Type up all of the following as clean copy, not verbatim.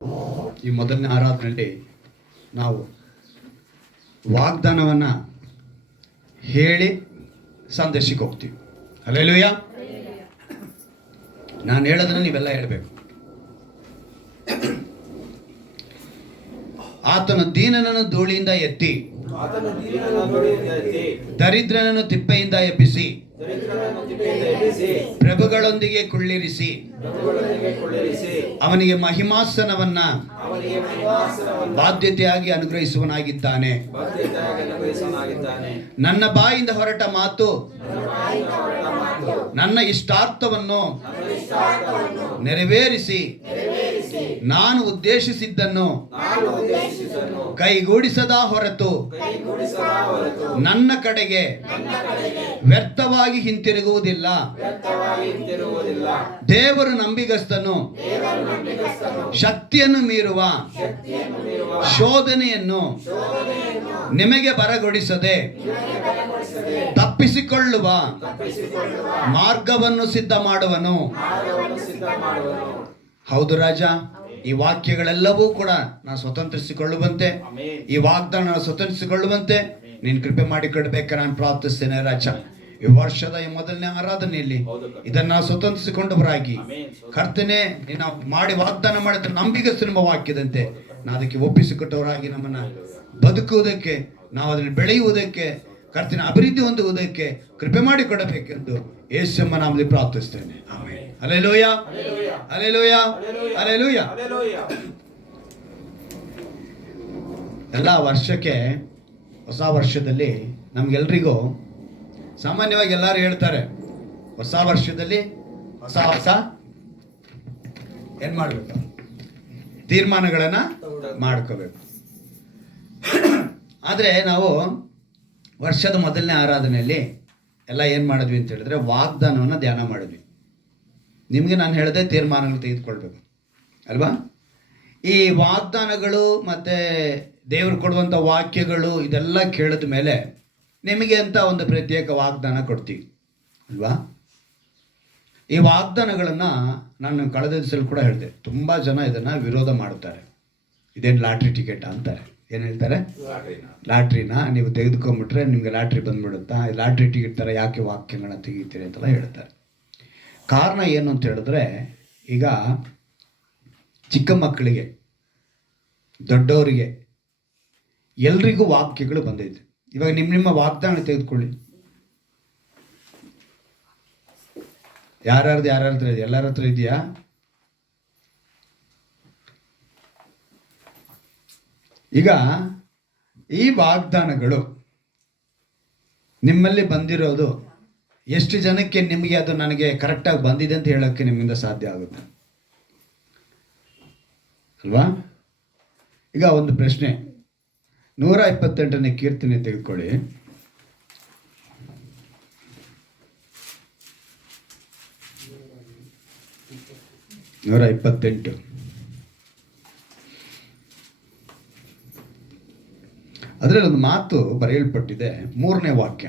ಈ ಮೊದಲನೇ ಆರಾಧನೆಯಲ್ಲಿ ನಾವು ವಾಗ್ದಾನವನ್ನು ಹೇಳಿ ಸಂದೇಶಕ್ಕೆ ಹೋಗ್ತೀವಿ. ಹಲ್ಲೆಲೂಯಾ. ನಾನು ಹೇಳೋದನ್ನ ನೀವೆಲ್ಲ ಹೇಳಬೇಕು. ಆತನು ದೀನನನ್ನು ಧೂಳಿಯಿಂದ ಎತ್ತಿ ದರಿದ್ರನನ್ನು ತಿಪ್ಪೆಯಿಂದ ಎಬ್ಬಿಸಿ ಪ್ರಭುಗಳೊಂದಿಗೆ ಕುಳ್ಳಿರಿಸಿ ಅವನಿಗೆ ಮಹಿಮಾಸನವನ್ನ ಬಾಧ್ಯತೆಯಾಗಿ ಅನುಗ್ರಹಿಸುವನಾಗಿದ್ದಾನೆ. ನನ್ನ ಬಾಯಿಂದ ಹೊರಟ ಮಾತು ನನ್ನ ಇಷ್ಟಾರ್ಥವನ್ನು ನೆರವೇರಿಸಿ ನಾನು ಉದ್ದೇಶಿಸಿದ್ದನ್ನು ಕೈಗೂಡಿಸದ ಹೊರತು ನನ್ನ ಕಡೆಗೆ ವ್ಯರ್ಥವಾಗಿ ಹಿಂತಿರುಗುವುದಿಲ್ಲ. ದೇವರು ನಂಬಿಗಸ್ತನು. ಶಕ್ತಿಯನ್ನು ಮೀರುವ ಶೋಧನೆಯನ್ನು ನಿಮಗೆ ಬರಗೊಡಿಸದೆ ತಪ್ಪಿಸಿಕೊಳ್ಳುವ ಮಾರ್ಗವನ್ನು ಸಿದ್ಧ ಮಾಡುವನು. ಹೌದು ರಾಜ, ಈ ವಾಕ್ಯಗಳೆಲ್ಲವೂ ಕೂಡ ನಾನು ಸ್ವತಂತ್ರಿಸಿಕೊಳ್ಳುವಂತೆ, ಈ ವಾಗ್ದಾನ ಸ್ವತಂತ್ರಿಸಿಕೊಳ್ಳುವಂತೆ ನೀನು ಕೃಪೆ ಮಾಡಿಕೊಡ್ಬೇಕ ನಾನು ಪ್ರಾರ್ಥಿಸ್ತೇನೆ ರಾಜ. ಈ ವರ್ಷದ ಈ ಮೊದಲನೇ ಆರಾಧನೆಯಲ್ಲಿ ಇದನ್ನ ಸ್ವತಂತ್ರಿಸಿಕೊಂಡವರಾಗಿ ಕರ್ತನೆ ನೀನು ಮಾಡಿ ವಾಗ್ದಾನ ಮಾಡಿದ್ರೆ ನಂಬಿಗಸ್ತು ನಿಮ್ಮ ವಾಕ್ಯದಂತೆ ನಾವು ಅದಕ್ಕೆ ಒಪ್ಪಿಸಿಕೊಟ್ಟವರಾಗಿ ನಮ್ಮನ್ನ ಬದುಕುವುದಕ್ಕೆ, ನಾವು ಅದರಲ್ಲಿ ಬೆಳೆಯುವುದಕ್ಕೆ, ಕರ್ತನ ಅಭಿವೃದ್ಧಿ ಹೊಂದುವುದಕ್ಕೆ ಕೃಪೆ ಮಾಡಿಕೊಡಬೇಕೆಂದು ಯೇಸುವಿನ ನಾಮದಲ್ಲಿ ಪ್ರಾರ್ಥಿಸ್ತೇನೆ. ಆಮೆನ್. Hallelujah, hallelujah, hallelujah. ಎಲ್ಲ ವರ್ಷಕ್ಕೆ, ಹೊಸ ವರ್ಷದಲ್ಲಿ ನಮ್ಗೆಲ್ರಿಗೂ ಸಾಮಾನ್ಯವಾಗಿ ಎಲ್ಲರೂ ಹೇಳ್ತಾರೆ, ಹೊಸ ವರ್ಷದಲ್ಲಿ ಹೊಸ ಹೊಸ ಏನ್ ಮಾಡ್ಬೇಕು, ತೀರ್ಮಾನಗಳನ್ನ ಮಾಡ್ಕೋಬೇಕು. ಆದರೆ ನಾವು ವರ್ಷದ ಮೊದಲನೇ ಆರಾಧನೆಯಲ್ಲಿ ಎಲ್ಲ ಏನು ಮಾಡಿದ್ವಿ ಅಂತ ಹೇಳಿದ್ರೆ ವಾಗ್ದಾನವನ್ನು ಧ್ಯಾನ ಮಾಡಿದ್ವಿ. ನಿಮಗೆ ನಾನು ಹೇಳಿದೆ ತೀರ್ಮಾನಗಳು ತೆಗೆದುಕೊಳ್ಬೇಕು ಅಲ್ವಾ. ಈ ವಾಗ್ದಾನಗಳು ಮತ್ತು ದೇವರು ಕೊಡುವಂಥ ವಾಕ್ಯಗಳು ಇದೆಲ್ಲ ಕೇಳಿದ ಮೇಲೆ ನಿಮಗೆ ಅಂತ ಒಂದು ಪ್ರತ್ಯೇಕ ವಾಗ್ದಾನ ಕೊಡ್ತೀವಿ ಅಲ್ವಾ. ಈ ವಾಗ್ದಾನಗಳನ್ನು ನಾನು ಕಳೆದ ದಿವಸದಲ್ಲಿ ಕೂಡ ಹೇಳಿದೆ. ತುಂಬ ಜನ ಇದನ್ನು ವಿರೋಧ ಮಾಡುತ್ತಾರೆ. ಇದೇನು ಲಾಟ್ರಿ ಟಿಕೆಟ್ ಅಂತಾರೆ. ಏನು ಹೇಳ್ತಾರೆ? ಲಾಟ್ರಿನ ನೀವು ತೆಗೆದುಕೊಂಡ್ಬಿಟ್ರೆ ನಿಮಗೆ ಲಾಟ್ರಿ ಬಂದ್ಬಿಡುತ್ತಾ, ಲಾಟ್ರಿ ಟಿಕೆಟ್ ಥರ ಯಾಕೆ ವಾಕ್ಯಗಳನ್ನ ತೆಗಿತೀರಿ ಅಂತೆಲ್ಲ ಹೇಳ್ತಾರೆ. ಕಾರಣ ಏನು ಅಂತ ಹೇಳಿದ್ರೆ, ಈಗ ಚಿಕ್ಕ ಮಕ್ಕಳಿಗೆ, ದೊಡ್ಡವರಿಗೆ ಎಲ್ರಿಗೂ ವಾಕ್ಯಗಳು ಬಂದೈತೆ. ಇವಾಗ ನಿಮ್ಮ ವಾಗ್ದಾನ ತೆಗೆದುಕೊಳ್ಳಿ. ಯಾರ್ಯಾರ್ದು ಹತ್ರ ಇದೆ? ಎಲ್ಲರ ಹತ್ರ ಇದೆಯಾ? ಈಗ ಈ ವಾಗ್ದಾನಗಳು ನಿಮ್ಮಲ್ಲಿ ಬಂದಿರೋದು ಎಷ್ಟು ಜನಕ್ಕೆ ನಿಮಗೆ ಅದು ನನಗೆ ಕರೆಕ್ಟಾಗಿ ಬಂದಿದೆ ಅಂತ ಹೇಳೋಕ್ಕೆ ನಿಮ್ಮಿಂದ ಸಾಧ್ಯ ಆಗುತ್ತೆ ಅಲ್ವಾ. ಈಗ ಒಂದು ಪ್ರಶ್ನೆ, 128ನೇ ಕೀರ್ತನೆ ತೆಗೆದುಕೊಳ್ಳಿ. ನೂರ 28 ಅದರಲ್ಲಿ ಒಂದು ಮಾತು ಬರೆಯಲ್ಪಟ್ಟಿದೆ, 3ನೇ ವಾಕ್ಯ.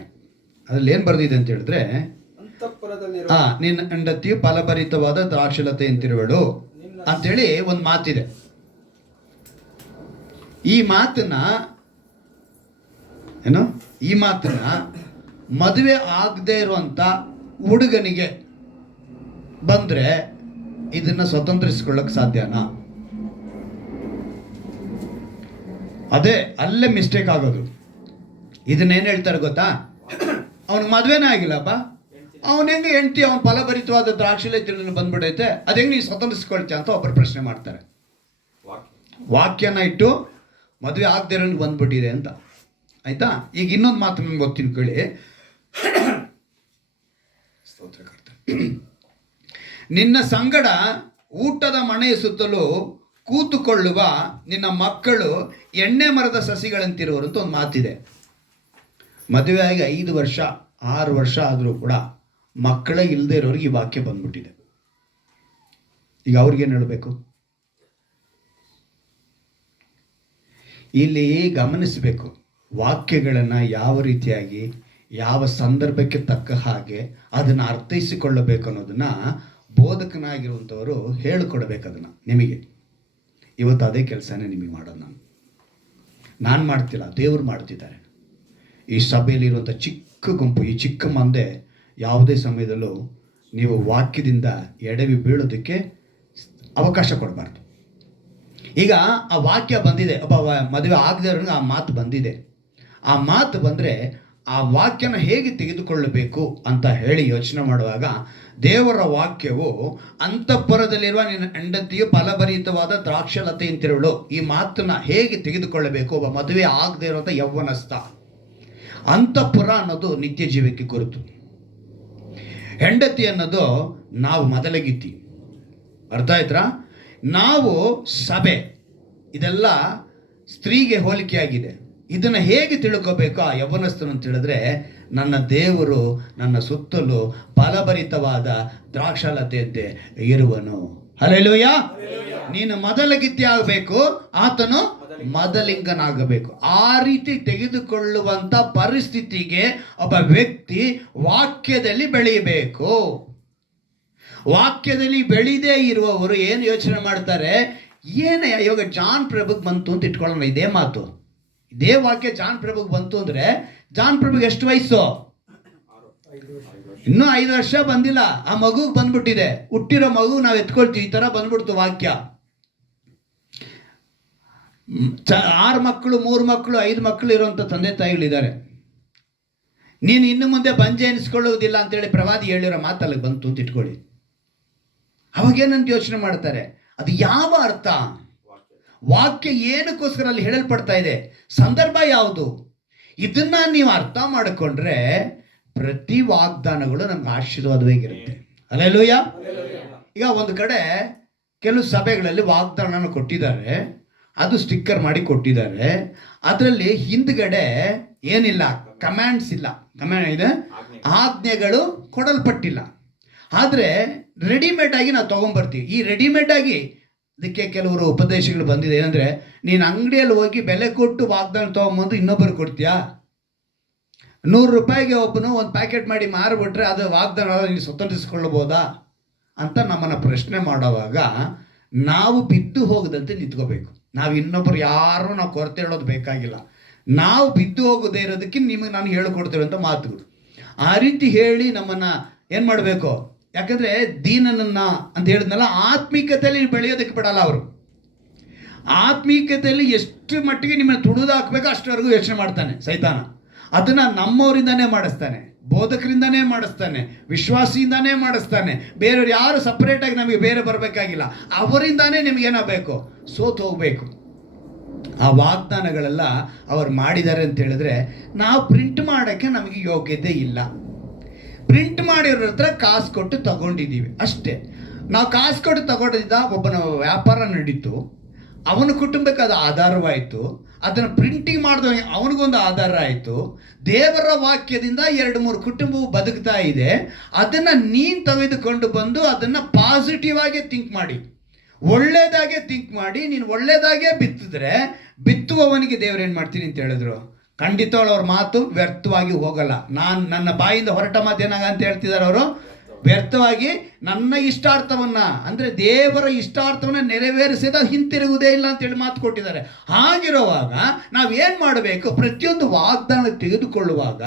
ಅದರಲ್ಲಿ ಏನು ಬರೆದಿದೆ ಅಂತ ಹೇಳಿದ್ರೆ, ನಿನ್ನ ಹೆಂಡತಿಯು ಫಲಭರಿತವಾದ ದ್ರಾಕ್ಷಲತೆಯಂತಿರುವಳು ಅಂತೇಳಿ ಒಂದು ಮಾತಿದೆ. ಈ ಮಾತನ್ನ ಮದುವೆ ಆಗದೆ ಇರುವಂತ ಹುಡುಗನಿಗೆ ಬಂದ್ರೆ ಇದನ್ನ ಸ್ವತಂತ್ರಿಸಿಕೊಳ್ಳಕ್ಕೆ ಸಾಧ್ಯನಾ? ಅದೇ ಅಲ್ಲೇ ಮಿಸ್ಟೇಕ್ ಆಗೋದು. ಇದನ್ನೇನು ಹೇಳ್ತಾರೆ ಗೊತ್ತಾ, ಅವನಿಗೆ ಮದುವೆನೇ ಆಗಿಲ್ಲಪ್ಪ, ಅವನ ಹೆಂಗೆ ಹೆಂಡತಿ ಅವನ ಫಲಭರಿತವಾದ ದ್ರಾಕ್ಷಿಲತೆ ಬಂದ್ಬಿಡೈತೆ, ಅದು ಹೆಂಗೆ ನೀನು ಸ್ವತಂತ್ರಿಸ್ಕೊಳ್ತೀಯ ಅಂತ ಒಬ್ಬರು ಪ್ರಶ್ನೆ ಮಾಡ್ತಾರೆ. ವಾಕ್ಯನ ಇಟ್ಟು ಮದುವೆ ಆಗದೆ ಇರೋನಿಗೆ ಬಂದ್ಬಿಟ್ಟಿದೆ ಅಂತ. ಆಯ್ತಾ? ಈಗ ಇನ್ನೊಂದು ಮಾತು ನಿಮ್ಗೆ ಗೊತ್ತಿನ ಕೇಳಿ. ನಿನ್ನ ಸಂಗಡ ಊಟದ ಮನೆಯ ಸುತ್ತಲೂ ಕೂತುಕೊಳ್ಳುವ ನಿನ್ನ ಮಕ್ಕಳು ಎಣ್ಣೆ ಮರದ ಸಸಿಗಳಂತಿರುವರು ಅಂತ ಒಂದು ಮಾತಿದೆ. ಮದುವೆಯಾಗಿ 5 ವರ್ಷ 6 ವರ್ಷ ಆದರೂ ಕೂಡ ಮಕ್ಕಳೇ ಇಲ್ಲದೆ ಇರೋರಿಗೆ ಈ ವಾಕ್ಯ ಬಂದ್ಬಿಟ್ಟಿದೆ. ಈಗ ಅವ್ರಿಗೇನು ಹೇಳಬೇಕು? ಇಲ್ಲಿ ಗಮನಿಸಬೇಕು, ವಾಕ್ಯಗಳನ್ನು ಯಾವ ರೀತಿಯಾಗಿ ಯಾವ ಸಂದರ್ಭಕ್ಕೆ ತಕ್ಕ ಹಾಗೆ ಅದನ್ನು ಅರ್ಥೈಸಿಕೊಳ್ಳಬೇಕು ಅನ್ನೋದನ್ನು ಬೋಧಕನಾಗಿರುವಂಥವರು ಹೇಳಿಕೊಡ್ಬೇಕು. ಅದನ್ನು ನಿಮಗೆ ಇವತ್ತು ಅದೇ ಕೆಲಸನೇ ನಿಮಗೆ ಮಾಡೋದು. ನಾನು ಮಾಡ್ತಿಲ್ಲ, ದೇವರು ಮಾಡ್ತಿದ್ದಾರೆ. ಈ ಸಭೆಯಲ್ಲಿರುವಂಥ ಚಿಕ್ಕ ಗುಂಪು, ಈ ಚಿಕ್ಕ ಮಂದೆ ಯಾವುದೇ ಸಮಯದಲ್ಲೂ ನೀವು ವಾಕ್ಯದಿಂದ ಎಡವಿ ಬೀಳೋದಕ್ಕೆ ಅವಕಾಶ ಕೊಡಬಾರ್ದು. ಈಗ ಆ ವಾಕ್ಯ ಬಂದಿದೆ, ಒಬ್ಬ ಮದುವೆ ಆಗದವ್ರಿಗೆ ಆ ಮಾತು ಬಂದಿದೆ. ಆ ಮಾತು ಬಂದರೆ ಆ ವಾಕ್ಯನ ಹೇಗೆ ತೆಗೆದುಕೊಳ್ಳಬೇಕು ಅಂತ ಹೇಳಿ ಯೋಚನೆ ಮಾಡುವಾಗ, ದೇವರ ವಾಕ್ಯವು ಅಂತಃಪುರದಲ್ಲಿರುವ ನಿನ್ನ ಹೆಂಡತಿಯು ಫಲಭರಿತವಾದ ದ್ರಾಕ್ಷಲತೆಯಂತಿರುಳು, ಈ ಮಾತನ್ನ ಹೇಗೆ ತೆಗೆದುಕೊಳ್ಳಬೇಕು ಒಬ್ಬ ಮದುವೆ ಆಗದೆ ಇರುವಂಥ ಯೌವನಸ್ಥ. ಅಂತಃಪುರ ಅನ್ನೋದು ನಿತ್ಯ ಜೀವಕ್ಕೆ ಗುರುತು. ಹೆಂಡತಿ ಅನ್ನೋದು ನಾವು ಮೊದಲಗಿತ್ತಿ, ಅರ್ಥ ಆಯ್ತಾ? ನಾವು ಸಭೆ, ಇದೆಲ್ಲ ಸ್ತ್ರೀಗೆ ಹೋಲಿಕೆಯಾಗಿದೆ. ಇದನ್ನು ಹೇಗೆ ತಿಳ್ಕೋಬೇಕು ಆ ಯೌವನಸ್ಥನು ಅಂತ ಹೇಳಿದ್ರೆ, ನನ್ನ ದೇವರು ನನ್ನ ಸುತ್ತಲೂ ಫಲಭರಿತವಾದ ದ್ರಾಕ್ಷಾಲತೆಯಂತೆ ಇರುವನು. ಹಲ್ಲೆಲೂಯಾ. ನೀನು ಮೊದಲಗಿತ್ತಿ ಆಗಬೇಕು, ಆತನು ಮೊದಲಿಂಗನಾಗಬೇಕು. ಆ ರೀತಿ ತೆಗೆದುಕೊಳ್ಳುವಂಥ ಪರಿಸ್ಥಿತಿಗೆ ಒಬ್ಬ ವ್ಯಕ್ತಿ ವಾಕ್ಯದಲ್ಲಿ ಬೆಳೆಯಬೇಕು. ವಾಕ್ಯದಲ್ಲಿ ಬೆಳೆದೇ ಇರುವವರು ಏನು ಯೋಚನೆ ಮಾಡ್ತಾರೆ, ಏನೇ ಇವಾಗ ಜಾನ್ ಪ್ರಭುಗೆ ಬಂತು ಅಂತ ಇಟ್ಕೊಳ್ಳೋಣ. ಇದೇ ಮಾತು, ಇದೇ ವಾಕ್ಯ ಜಾನ್ ಪ್ರಭುಗೆ ಬಂತು ಅಂದರೆ, ಜಾನ್ ಪ್ರಭುಗೆ ಎಷ್ಟು ವಯಸ್ಸು? ಇನ್ನೂ 5 ವರ್ಷ ಬಂದಿಲ್ಲ, ಆ ಮಗುಗೆ ಬಂದ್ಬಿಟ್ಟಿದೆ. ಹುಟ್ಟಿರೋ ಮಗು ನಾವು ಎತ್ಕೊಳ್ತೀವಿ, ಈ ಥರ ಬಂದ್ಬಿಡ್ತು ವಾಕ್ಯ. 6 ಮಕ್ಕಳು, 3 ಮಕ್ಕಳು, 5 ಮಕ್ಕಳು ಇರುವಂಥ ತಂದೆ ತಾಯಿಗಳಿದ್ದಾರೆ. ನೀನು ಇನ್ನು ಮುಂದೆ ಬಂಜೆ ಎನಿಸ್ಕೊಳ್ಳುವುದಿಲ್ಲ ಅಂತೇಳಿ ಪ್ರವಾದಿ ಹೇಳಿರೋ ಮಾತಲ್ಲಿ ಬಂತು ಅಂತ ಇಟ್ಕೊಳ್ಳಿ. ಅವಾಗೇನಂತ ಯೋಚನೆ ಮಾಡ್ತಾರೆ, ಅದು ಯಾವ ಅರ್ಥ? ವಾಕ್ಯ ಏನಕ್ಕೋಸ್ಕರ ಅಲ್ಲಿ ಹೇಳಲ್ಪಡ್ತಾ ಇದೆ, ಸಂದರ್ಭ ಯಾವುದು? ಇದನ್ನ ನೀವು ಅರ್ಥ ಮಾಡಿಕೊಂಡ್ರೆ ಪ್ರತಿ ವಾಗ್ದಾನಗಳು ನಮ್ಗೆ ಆಶೀರ್ವಾದವಾಗಿರುತ್ತೆ. ಹಲ್ಲೆಲೂಯಾ. ಈಗ ಒಂದು ಕಡೆ ಕೆಲವು ಸಭೆಗಳಲ್ಲಿ ವಾಗ್ದಾನ ಕೊಟ್ಟಿದ್ದಾರೆ, ಅದು ಸ್ಟಿಕ್ಕರ್ ಮಾಡಿ ಕೊಟ್ಟಿದ್ದಾರೆ. ಅದರಲ್ಲಿ ಹಿಂದ್ಗಡೆ ಏನಿಲ್ಲ, ಕಮ್ಯಾಂಡ್ಸ್ ಇಲ್ಲ, ಕಮ್ಯಾಂಡ್ ಇದೆ, ಆಜ್ಞೆಗಳು ಕೊಡಲ್ಪಟ್ಟಿಲ್ಲ. ಆದರೆ ರೆಡಿಮೇಡ್ ಆಗಿ ನಾವು ತೊಗೊಂಬರ್ತೀವಿ. ಈ ರೆಡಿಮೇಡ್ ಆಗಿ ಅದಕ್ಕೆ ಕೆಲವರು ಉಪದೇಶಗಳು ಬಂದಿದೆ. ಏನಂದರೆ, ನೀನು ಅಂಗಡಿಯಲ್ಲಿ ಹೋಗಿ ಬೆಲೆ ಕೊಟ್ಟು ವಾಗ್ದಾನ ತೊಗೊಂಬಂದು ಇನ್ನೊಬ್ಬರು ಕೊಡ್ತೀಯಾ? 100 ರೂಪಾಯಿಗೆ ಒಬ್ಬನು ಒಂದು ಪ್ಯಾಕೆಟ್ ಮಾಡಿ ಮಾರಿಬಿಟ್ರೆ ಅದು ವಾಗ್ದಾನ ನೀನು ಸ್ವತಂತ್ರಿಸ್ಕೊಳ್ಬೋದಾ ಅಂತ ನಮ್ಮನ್ನು ಪ್ರಶ್ನೆ ಮಾಡುವಾಗ ನಾವು ಬಿದ್ದು ಹೋಗದಂತೆ ನಿಂತ್ಕೋಬೇಕು. ನಾವು ಇನ್ನೊಬ್ಬರು ಯಾರು ನಾವು ಕೊರತೆ ಹೇಳೋದು ಬೇಕಾಗಿಲ್ಲ. ನಾವು ಬಿದ್ದು ಹೋಗೋದೇ ಇರೋದಕ್ಕೆ ನಿಮಗೆ ನಾನು ಹೇಳಿಕೊಡ್ತೇವಂಥ ಮಾತುಗಳು. ಆ ರೀತಿ ಹೇಳಿ ನಮ್ಮನ್ನು ಏನು ಮಾಡಬೇಕು? ಯಾಕಂದರೆ ದೀನನನ್ನ ಅಂತ ಹೇಳಿದ್ನಲ್ಲ, ಆತ್ಮೀಕತೆಯಲ್ಲಿ ಬೆಳೆಯೋದಕ್ಕೆ ಬಿಡಲ್ಲ ಅವರು. ಆತ್ಮೀಕತೆಯಲ್ಲಿ ಎಷ್ಟು ಮಟ್ಟಿಗೆ ನಿಮ್ಮನ್ನು ತುಳಿದು ಹಾಕಬೇಕು ಅಷ್ಟವರೆಗೂ ಯೋಚನೆ ಮಾಡ್ತಾನೆ ಸೈತಾನ. ಅದನ್ನು ನಮ್ಮವರಿಂದನೇ ಮಾಡಿಸ್ತಾನೆ, ಬೋಧಕರಿಂದನೇ ಮಾಡಿಸ್ತಾನೆ, ವಿಶ್ವಾಸಿಯಿಂದನೇ ಮಾಡಿಸ್ತಾನೆ. ಬೇರೆಯವ್ರು ಯಾರು ಸಪ್ರೇಟಾಗಿ ನಮಗೆ ಬೇರೆ ಬರಬೇಕಾಗಿಲ್ಲ, ಅವರಿಂದಾನೇ ನಿಮಗೇನಾಗಬೇಕು? ಸೋತು ಹೋಗಬೇಕು. ಆ ವಾಗ್ದಾನಗಳೆಲ್ಲ ಅವ್ರು ಮಾಡಿದ್ದಾರೆ ಅಂತ ಹೇಳಿದ್ರೆ, ನಾವು ಪ್ರಿಂಟ್ ಮಾಡೋಕ್ಕೆ ನಮಗೆ ಯೋಗ್ಯತೆ ಇಲ್ಲ. ಪ್ರಿಂಟ್ ಮಾಡಿರೋ ಹತ್ರ ಕಾಸು ಕೊಟ್ಟು ತಗೊಂಡಿದ್ದೀವಿ ಅಷ್ಟೇ. ನಾವು ಕಾಸು ಕೊಟ್ಟು ತಗೊಂಡಿದ್ದ ಒಬ್ಬನ ವ್ಯಾಪಾರ ನಡೀತು, ಅವನ ಕುಟುಂಬಕ್ಕೆ ಅದು ಆಧಾರವಾಯಿತು. ಅದನ್ನು ಪ್ರಿಂಟಿಂಗ್ ಮಾಡಿದವನಿಗೆ ಅವನಿಗೊಂದು ಆಧಾರ ಆಯಿತು. ದೇವರ ವಾಕ್ಯದಿಂದ 2-3 ಕುಟುಂಬವು ಬದುಕ್ತಾ ಇದೆ. ಅದನ್ನು ನೀನು ತೆಗೆದುಕೊಂಡು ಬಂದು ಅದನ್ನು ಪಾಸಿಟಿವ್ ಆಗಿ ಥಿಂಕ್ ಮಾಡಿ, ಒಳ್ಳೇದಾಗೆ ಥಿಂಕ್ ಮಾಡಿ, ನೀನು ಒಳ್ಳೇದಾಗೆ ಬಿತ್ತಿದ್ರೆ ಬಿತ್ತುವವನಿಗೆ ದೇವ್ರು ಏನು ಮಾಡ್ತೀನಿ ಅಂತ ಹೇಳಿದ್ರು, ಖಂಡಿತವಾಗ್ಲೂ ಅವ್ರ ಮಾತು ವ್ಯರ್ಥವಾಗಿ ಹೋಗಲ್ಲ. ನನ್ನ ಬಾಯಿಂದ ಹೊರಟ ಮಾತು ಏನಾಗ ಅಂತ ಹೇಳ್ತಿದ್ದಾರೆ ಅವರು, ವ್ಯರ್ಥವಾಗಿ ನನ್ನ ಇಷ್ಟಾರ್ಥವನ್ನು, ಅಂದರೆ ದೇವರ ಇಷ್ಟಾರ್ಥವನ್ನು ನೆರವೇರಿಸಿದ ಹಿಂತಿರುಗುವುದೇ ಇಲ್ಲ ಅಂತೇಳಿ ಮಾತು ಕೊಟ್ಟಿದ್ದಾರೆ. ಹಾಗಿರುವಾಗ ನಾವೇನು ಮಾಡಬೇಕು? ಪ್ರತಿಯೊಂದು ವಾಗ್ದಾನ ತೆಗೆದುಕೊಳ್ಳುವಾಗ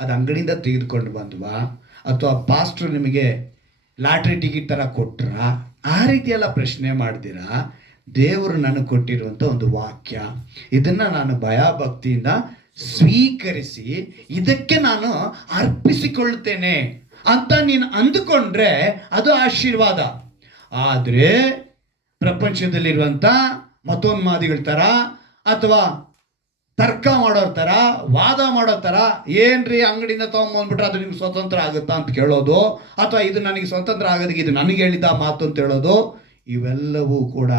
ಅದು ಅಂಗಡಿಯಿಂದ ತೆಗೆದುಕೊಂಡು ಬಂದ್ವಾ, ಅಥವಾ ಪಾಸ್ಟ್ರು ನಿಮಗೆ ಲಾಟ್ರಿ ಟಿಕೆಟ್ ಥರ ಕೊಟ್ರಾ, ಆ ರೀತಿಯೆಲ್ಲ ಪ್ರಶ್ನೆ ಮಾಡ್ತೀರಾ? ದೇವರು ನನಗೆ ಕೊಟ್ಟಿರುವಂಥ ಒಂದು ವಾಕ್ಯ, ಇದನ್ನು ನಾನು ಭಯಭಕ್ತಿಯಿಂದ ಸ್ವೀಕರಿಸಿ ಇದಕ್ಕೆ ನಾನು ಅರ್ಪಿಸಿಕೊಳ್ಳುತ್ತೇನೆ ಅಂತ ನೀನು ಅಂದುಕೊಂಡ್ರೆ ಅದು ಆಶೀರ್ವಾದ. ಆದರೆ ಪ್ರಪಂಚದಲ್ಲಿರುವಂಥ ಮತೋನ್ಮಾದಿಗಳ ಥರ ಅಥವಾ ತರ್ಕ ಮಾಡೋರ ಥರ, ವಾದ ಮಾಡೋ ಥರ, ಏನ್ರಿ ಅಂಗಡಿಯಿಂದ ತೊಗೊಂಬಂದ್ಬಿಟ್ರೆ ಅದು ನಿಮ್ಗೆ ಸ್ವತಂತ್ರ ಆಗುತ್ತಾ ಅಂತ ಕೇಳೋದು, ಅಥವಾ ಇದು ನನಗೆ ಸ್ವತಂತ್ರ ಆಗೋದಕ್ಕೆ ಇದು ನನಗೆ ಹೇಳಿದ ಮಾತು ಅಂತ ಹೇಳೋದು, ಇವೆಲ್ಲವೂ ಕೂಡ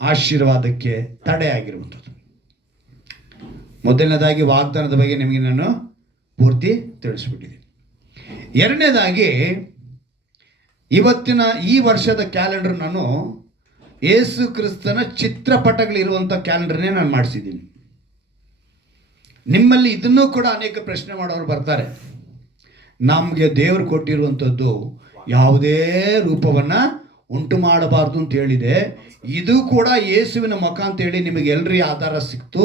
ಆಶೀರ್ವಾದಕ್ಕೆ ತಡೆಯಾಗಿರುವಂಥದ್ದು. ಮೊದಲನೇದಾಗಿ ವಾಗ್ದಾನದ ಬಗ್ಗೆ ನಿಮಗೆ ನಾನು ಪೂರ್ತಿ ತಿಳಿಸ್ಬಿಟ್ಟಿದ್ದೀನಿ. ಎರಡನೇದಾಗಿ ಇವತ್ತಿನ ಈ ವರ್ಷದ ಕ್ಯಾಲೆಂಡರ್ ನಾನು ಯೇಸು ಕ್ರಿಸ್ತನ ಚಿತ್ರಪಟಗಳಿರುವಂಥ ಕ್ಯಾಲೆಂಡರ್ನೇ ನಾನು ಮಾಡಿಸಿದ್ದೀನಿ. ನಿಮ್ಮಲ್ಲಿ ಇದನ್ನೂ ಕೂಡ ಅನೇಕ ಪ್ರಶ್ನೆ ಮಾಡೋರು ಬರ್ತಾರೆ. ನಮಗೆ ದೇವರು ಕೊಟ್ಟಿರುವಂಥದ್ದು ಯಾವುದೇ ರೂಪವನ್ನು ಉಂಟು ಮಾಡಬಾರ್ದು ಅಂತ ಹೇಳಿದೆ. ಇದು ಕೂಡ ಯೇಸುವಿನ ಮುಖ ಅಂತೇಳಿ ನಿಮಗೆ ಎಲ್ರಿ ಆಧಾರ ಸಿಕ್ತು?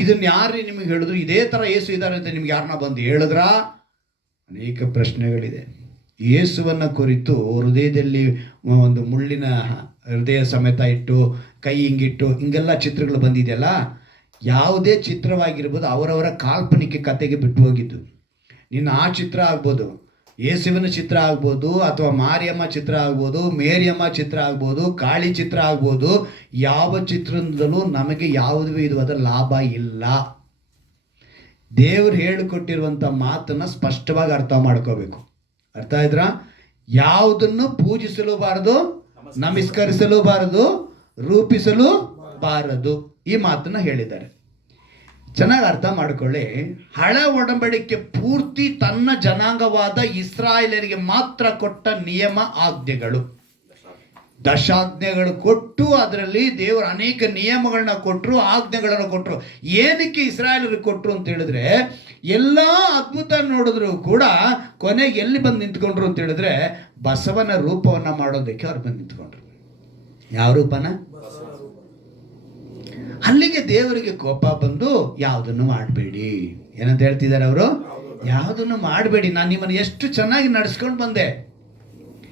ಇದನ್ನು ಯಾರು ನಿಮಗೆ ಹೇಳಿದ್ರು? ಇದೇ ಥರ ಯೇಸು ಇದ್ದಾರೆ ಅಂತ ನಿಮ್ಗೆ ಯಾರನ್ನ ಬಂದು ಹೇಳಿದ್ರಾ? ಅನೇಕ ಪ್ರಶ್ನೆಗಳಿದೆ. ಯೇಸುವನ್ನು ಕುರಿತು ಹೃದಯದಲ್ಲಿ ಒಂದು ಮುಳ್ಳಿನ ಹೃದಯ ಸಮೇತ ಇಟ್ಟು ಕೈ ಹಿಂಗಿಟ್ಟು ಹಿಂಗೆಲ್ಲ ಚಿತ್ರಗಳು ಬಂದಿದೆಯಲ್ಲ, ಯಾವುದೇ ಚಿತ್ರವಾಗಿರ್ಬೋದು ಅವರವರ ಕಾಲ್ಪನಿಕ ಕತೆಗೆ ಬಿಟ್ಟು ಹೋಗಿದ್ದು. ನಿನ್ನ ಆ ಚಿತ್ರ ಆಗ್ಬೋದು, ಯೇಸುವಿನ ಚಿತ್ರ ಆಗ್ಬೋದು, ಅಥವಾ ಮಾರಿಯಮ್ಮ ಚಿತ್ರ ಆಗ್ಬೋದು, ಮೇರಿಯಮ್ಮ ಚಿತ್ರ ಆಗ್ಬೋದು, ಕಾಳಿ ಚಿತ್ರ ಆಗ್ಬೋದು. ಯಾವ ಚಿತ್ರದಲ್ಲೂ ನಮಗೆ ಯಾವುದೇ ವಿಧವಾದ ಲಾಭ ಇಲ್ಲ. ದೇವರು ಹೇಳಿಕೊಟ್ಟಿರುವಂಥ ಮಾತನ್ನು ಸ್ಪಷ್ಟವಾಗಿ ಅರ್ಥ ಮಾಡ್ಕೋಬೇಕು. ಅರ್ಥ ಆಯ್ತಾ? ಯಾವುದನ್ನು ಪೂಜಿಸಲು ಬಾರದು, ನಮಸ್ಕರಿಸಲು ಬಾರದು, ರೂಪಿಸಲು ಬಾರದು. ಈ ಮಾತನ್ನು ಹೇಳಿದ್ದಾರೆ. ಚೆನ್ನಾಗಿ ಅರ್ಥ ಮಾಡ್ಕೊಳ್ಳಿ. ಹಳೆ ಒಡಂಬಡಿಕೆ ಪೂರ್ತಿ ತನ್ನ ಜನಾಂಗವಾದ ಇಸ್ರಾಯೇಲರಿಗೆ ಮಾತ್ರ ಕೊಟ್ಟ ನಿಯಮ ಆಜ್ಞೆಗಳು, ದಶಾಜ್ಞೆಗಳು ಕೊಟ್ಟು ಅದರಲ್ಲಿ ದೇವರು ಅನೇಕ ನಿಯಮಗಳನ್ನ ಕೊಟ್ಟರು, ಆಜ್ಞೆಗಳನ್ನು ಕೊಟ್ಟರು. ಏನಕ್ಕೆ ಇಸ್ರಾಯೇಲರಿಗೆ ಕೊಟ್ಟರು ಅಂತ ಹೇಳಿದ್ರೆ, ಎಲ್ಲ ಅದ್ಭುತ ನೋಡಿದ್ರು ಕೂಡ ಕೊನೆಗೆ ಎಲ್ಲಿ ಬಂದು ನಿಂತ್ಕೊಂಡ್ರು ಅಂತ ಹೇಳಿದ್ರೆ, ಬಸವನ ರೂಪವನ್ನು ಮಾಡೋದಕ್ಕೆ ಅವ್ರು ಬಂದು ನಿಂತ್ಕೊಂಡ್ರು. ಯಾವ ರೂಪನ? ಅಲ್ಲಿಗೆ ದೇವರಿಗೆ ಕೋಪ ಬಂದು ಯಾವುದನ್ನು ಮಾಡಬೇಡಿ ಏನಂತ ಹೇಳ್ತಿದ್ದಾರೆ ಅವರು. ಯಾವುದನ್ನು ಮಾಡಬೇಡಿ, ನಾನು ನಿಮ್ಮನ್ನು ಎಷ್ಟು ಚೆನ್ನಾಗಿ ನಡೆಸ್ಕೊಂಡು ಬಂದೆ.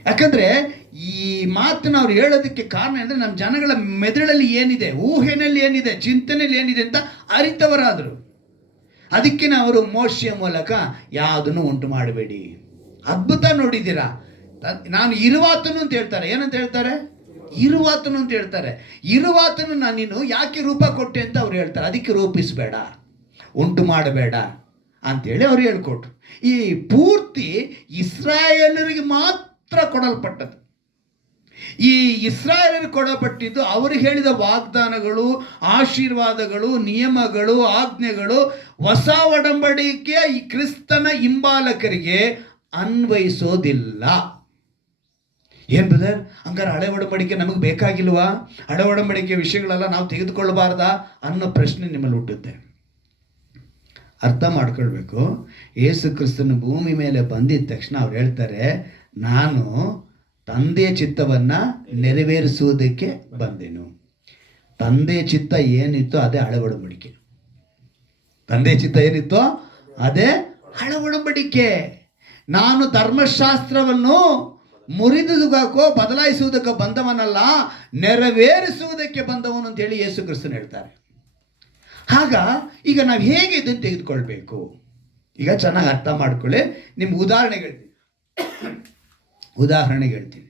ಯಾಕಂದ್ರೆ ಈ ಮಾತನ್ನ ಅವ್ರು ಹೇಳೋದಕ್ಕೆ ಕಾರಣ ಅಂದರೆ ನಮ್ಮ ಜನಗಳ ಮೆದುಳಲ್ಲಿ ಏನಿದೆ, ಊಹೆನಲ್ಲಿ ಏನಿದೆ, ಚಿಂತನೆಯಲ್ಲಿ ಏನಿದೆ ಅಂತ ಅರಿತವರಾದರು. ಅದಕ್ಕೆ ಅವರು ಮೋಶೆಯ ಮೂಲಕ ಯಾವುದನ್ನು ಉಂಟು ಮಾಡಬೇಡಿ. ಅದ್ಭುತ ನೋಡಿದ್ದೀರಾ? ನಾನು ಇರುವಾತನು ಅಂತ ಹೇಳ್ತಾರೆ. ಏನಂತ ಹೇಳ್ತಾರೆ? ಇರುವಾತನು ಅಂತ ಹೇಳ್ತಾರೆ. ಇರುವಾತನು ನಾನು ನೀನು ಯಾಕೆ ರೂಪ ಕೊಟ್ಟೆ ಅಂತ ಅವ್ರು ಹೇಳ್ತಾರೆ. ಅದಕ್ಕೆ ರೂಪಿಸಬೇಡ, ಉಂಟು ಮಾಡಬೇಡ ಅಂತೇಳಿ ಅವ್ರು ಹೇಳ್ಕೊಟ್ರು. ಈ ಪೂರ್ತಿ ಇಸ್ರಾಯೇಲರಿಗೆ ಮಾತ್ರ ಕೊಡಲ್ಪಟ್ಟದ್ದು. ಈ ಇಸ್ರಾಯೇಲರಿಗೆ ಕೊಡಲ್ಪಟ್ಟಿದ್ದು ಅವರು ಹೇಳಿದ ವಾಗ್ದಾನಗಳು, ಆಶೀರ್ವಾದಗಳು, ನಿಯಮಗಳು, ಆಜ್ಞೆಗಳು ಹೊಸ ಒಡಂಬಡಿಕೆಯ ಈ ಕ್ರಿಸ್ತನ ಹಿಂಬಾಲಕರಿಗೆ ಅನ್ವಯಿಸೋದಿಲ್ಲ. ಏನು ಬ್ರದರ್, ಹಂಗಾರೆ ಹಳೆ ಒಡಂಬಡಿಕೆ ನಮಗೆ ಬೇಕಾಗಿಲ್ವಾ? ಹಳೆ ಒಡಂಬಡಿಕೆ ವಿಷಯಗಳೆಲ್ಲ ನಾವು ತೆಗೆದುಕೊಳ್ಳಬಾರ್ದಾ ಅನ್ನೋ ಪ್ರಶ್ನೆ ನಿಮ್ಮಲ್ಲಿ ಹುಟ್ಟುತ್ತೆ. ಅರ್ಥ ಮಾಡ್ಕೊಳ್ಬೇಕು. ಯೇಸು ಕ್ರಿಸ್ತನ ಭೂಮಿ ಮೇಲೆ ಬಂದಿದ್ದ ತಕ್ಷಣ ಅವ್ರು ಹೇಳ್ತಾರೆ, ನಾನು ತಂದೆಯ ಚಿತ್ತವನ್ನು ನೆರವೇರಿಸುವುದಕ್ಕೆ ಬಂದೆನು. ತಂದೆಯ ಚಿತ್ತ ಏನಿತ್ತೋ ಅದೇ ಹಳೆ ಒಡಂಬಡಿಕೆ. ತಂದೆಯ ಚಿತ್ತ ಏನಿತ್ತೋ ಅದೇ ಹಳೆ ಒಡಂಬಡಿಕೆ. ನಾನು ಧರ್ಮಶಾಸ್ತ್ರವನ್ನು ಮುರಿದುವುದಕ್ಕೋ ಬದಲಾಯಿಸುವುದಕ್ಕೋ ಬಂದವನಲ್ಲ, ನೆರವೇರಿಸುವುದಕ್ಕೆ ಬಂದವನು ಅಂತೇಳಿ ಯೇಸು ಕ್ರಿಸ್ತನು ಹೇಳ್ತಾರೆ. ಆಗ ಈಗ ನಾವು ಹೇಗೆ ಇದನ್ನು ತೆಗೆದುಕೊಳ್ಬೇಕು? ಈಗ ಚೆನ್ನಾಗಿ ಅರ್ಥ ಮಾಡ್ಕೊಳ್ಳಿ. ನಿಮ್ಗೆ ಉದಾಹರಣೆಗೆ ಹೇಳ್ತೀನಿ.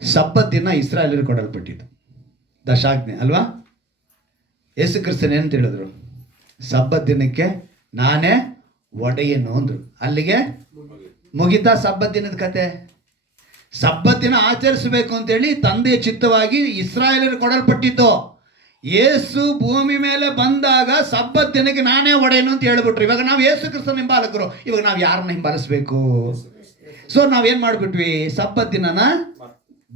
ಸಬ್ಬತ್ ದಿನ ಇಸ್ರಾಯೇಲರಿಗೆ ಕೊಡಲ್ಪಟ್ಟಿದ್ದು ದಶಾಜ್ಞೆ ಅಲ್ವಾ? ಯೇಸು ಕ್ರಿಸ್ತನ್ ಏನಂತ ಹೇಳಿದ್ರು? ಸಬ್ಬತ್ ದಿನಕ್ಕೆ ನಾನೇ ಒಡೆಯನು ಅಂದರು. ಅಲ್ಲಿಗೆ ಮುಗಿತಾ ಸಬ್ಬತ್ ದಿನದ ಕತೆ? ಸಬ್ಬತ್ ದಿನ ಆಚರಿಸಬೇಕು ಅಂತೇಳಿ ತಂದೆಯ ಚಿತ್ತವಾಗಿ ಇಸ್ರಾಯೇಲರಿಗೆ ಕೊಡಲ್ಪಟ್ಟಿತ್ತು. ಯೇಸು ಭೂಮಿ ಮೇಲೆ ಬಂದಾಗ ಸಬ್ಬತ್ ದಿನಕ್ಕೆ ನಾನೇ ಒಡೆಯನು ಅಂತ ಹೇಳ್ಬಿಟ್ರು. ಇವಾಗ ನಾವು ಯೇಸು ಕ್ರಿಸ್ತನ ಹಿಂಬಾಲಕರು, ಇವಾಗ ನಾವು ಯಾರನ್ನ ಹಿಂಬಾಲಿಸ್ಬೇಕು? ಸೊ ನಾವೇನು ಮಾಡಿಬಿಟ್ವಿ? ಸಬ್ಬತ್ ದಿನನ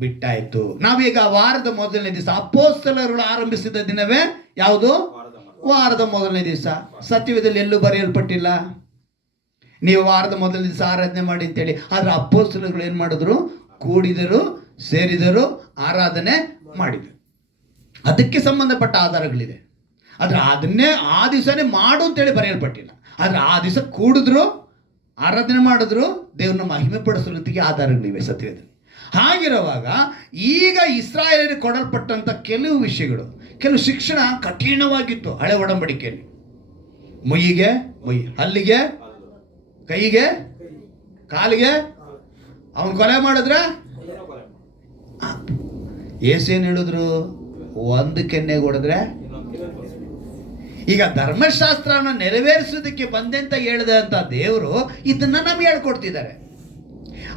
ಬಿಟ್ಟಾಯ್ತು. ನಾವೀಗ ವಾರದ ಮೊದಲನೇ ದಿವಸ, ಅಪೊಸ್ತಲರು ಆರಂಭಿಸಿದ ದಿನವೇ ಯಾವುದು? ವಾರದ ಮೊದಲನೇ ದಿವಸ. ಸತ್ಯವೇದದಲ್ಲಿ ಎಲ್ಲೂ ಬರೆಯಲ್ಪಟ್ಟಿಲ್ಲ ನೀವು ವಾರದ ಮೊದಲನೇ ದಿವಸ ಆರಾಧನೆ ಮಾಡಿ ಅಂತೇಳಿ. ಆದರೆ ಅಪೊಸ್ತಲರು ಏನು ಮಾಡಿದ್ರು? ಕೂಡಿದರು, ಸೇರಿದರು, ಆರಾಧನೆ ಮಾಡಿದರು. ಅದಕ್ಕೆ ಸಂಬಂಧಪಟ್ಟ ಆಧಾರಗಳಿದೆ. ಆದರೆ ಅದನ್ನೇ ಆ ದಿವಸನೇ ಮಾಡು ಅಂತೇಳಿ ಬರೆಯಲ್ಪಟ್ಟಿಲ್ಲ. ಆದರೆ ಆ ದಿವಸ ಕೂಡಿದ್ರು, ಆರಾಧನೆ ಮಾಡಿದ್ರು, ದೇವ್ರನ್ನ ಮಹಿಮೆ ಪಡಿಸೋದಕ್ಕೆ ಆಧಾರಗಳಿವೆ ಸತ್ಯದಲ್ಲಿ. ಹಾಗಿರುವಾಗ ಈಗ ಇಸ್ರಾಯೇಲರಿಗೆ ಕೊಡಲ್ಪಟ್ಟಂಥ ಕೆಲವು ವಿಷಯಗಳು, ಕೆಲವು ಶಿಕ್ಷಣ ಕಠಿಣವಾಗಿತ್ತು ಹಳೆ ಒಡಂಬಡಿಕೆಯಲ್ಲಿ. ಮುಯ್ಯಿಗೆ ಮುಯ್ಯಿ, ಹಲ್ಲಿಗೆ, ಕೈಗೆ, ಕಾಲಿಗೆ, ಅವನು ಕೊಲೆ ಮಾಡಿದ್ರೆ ಏಸೇನು ಹೇಳಿದ್ರು? ಒಂದು ಕೆನ್ನೆಗೆ ಹೊಡೆದ್ರೆ. ಈಗ ಧರ್ಮಶಾಸ್ತ್ರವನ್ನು ನೆರವೇರಿಸೋದಕ್ಕೆ ಬಂದೆ ಅಂತ ಹೇಳಿದೆ ಅಂತ ದೇವರು ಇದನ್ನ ನಮ್ಗೆ ಹೇಳ್ಕೊಡ್ತಿದ್ದಾರೆ.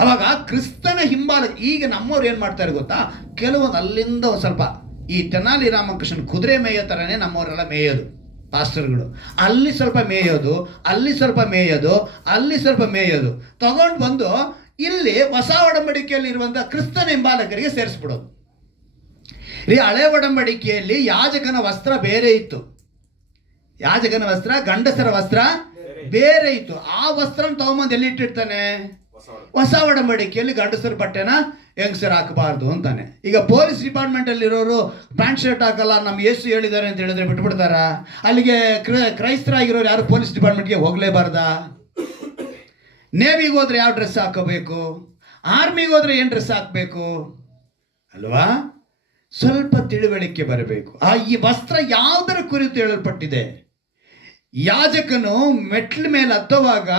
ಅವಾಗ ಕ್ರಿಸ್ತನ ಹಿಂಬಾಲಕ ಈಗ ನಮ್ಮವ್ರು ಏನು ಮಾಡ್ತಾರೆ ಗೊತ್ತಾ? ಕೆಲವೊಂದು ಅಲ್ಲಿಂದ ಒಂದು ಸ್ವಲ್ಪ ಈ ತೆನಾಲಿ ರಾಮಕೃಷ್ಣನ್ ಕುದುರೆ ಮೇಯೋ ಥರನೇ ನಮ್ಮವರೆಲ್ಲ ಮೇಯೋದು ಪಾಸ್ಟರ್ಗಳು. ಅಲ್ಲಿ ಸ್ವಲ್ಪ ಮೇಯೋದು, ಅಲ್ಲಿ ಸ್ವಲ್ಪ ಮೇಯೋದು, ಅಲ್ಲಿ ಸ್ವಲ್ಪ ಮೇಯೋದು, ತಗೊಂಡು ಬಂದು ಇಲ್ಲಿ ಹೊಸ ಒಡಂಬಡಿಕೆಯಲ್ಲಿ ಇರುವಂಥ ಕ್ರಿಸ್ತನ ಹಿಂಬಾಲಕರಿಗೆ ಸೇರಿಸ್ಬಿಡೋದು. ಈ ಹಳೆ ಒಡಂಬಡಿಕೆಯಲ್ಲಿ ಯಾಜಕನ ವಸ್ತ್ರ ಬೇರೆ ಇತ್ತು. ಯಾಜಕನ ವಸ್ತ್ರ, ಗಂಡಸರ ವಸ್ತ್ರ ಬೇರೆ ಇತ್ತು. ಆ ವಸ್ತ್ರನ ತಗೊಂಬಂದು ಎಲ್ಲಿ ಇಟ್ಟಿರ್ತಾನೆ? ಹೊಸ ಒಡಂಬಡಿಕೆಯಲ್ಲಿ ಗಂಡಸರ ಬಟ್ಟೆನ ಹೆಂಗಸರು ಹಾಕಬಾರ್ದು ಅಂತಾನೆ. ಈಗ ಪೊಲೀಸ್ ಡಿಪಾರ್ಟ್ಮೆಂಟಲ್ಲಿರೋರು ಪ್ಯಾಂಟ್ ಶರ್ಟ್ ಹಾಕಲ್ಲ, ನಮ್ಮ ಯೇಸು ಹೇಳಿದ್ದಾರೆ ಅಂತ ಹೇಳಿದ್ರೆ ಬಿಟ್ಬಿಡ್ತಾರ? ಅಲ್ಲಿಗೆ ಕ್ರೈಸ್ತರಾಗಿರೋರು ಯಾರು ಪೊಲೀಸ್ ಡಿಪಾರ್ಟ್ಮೆಂಟ್ಗೆ ಹೋಗಲೇಬಾರ್ದಾ? ನೇವಿಗೆ ಹೋದ್ರೆ ಯಾವ ಡ್ರೆಸ್ ಹಾಕೋಬೇಕು? ಆರ್ಮಿಗೆ ಹೋದ್ರೆ ಏನು ಡ್ರೆಸ್ ಹಾಕಬೇಕು ಅಲ್ವಾ? ಸ್ವಲ್ಪ ತಿಳುವಳಿಕೆ ಬರಬೇಕು. ಈ ವಸ್ತ್ರ ಯಾವುದರ ಕುರಿತು ಹೇಳಲ್ಪಟ್ಟಿದೆ? ಯಾಜಕನು ಮೆಟ್ಲ ಮೇಲೆ ಹತ್ತುವಾಗ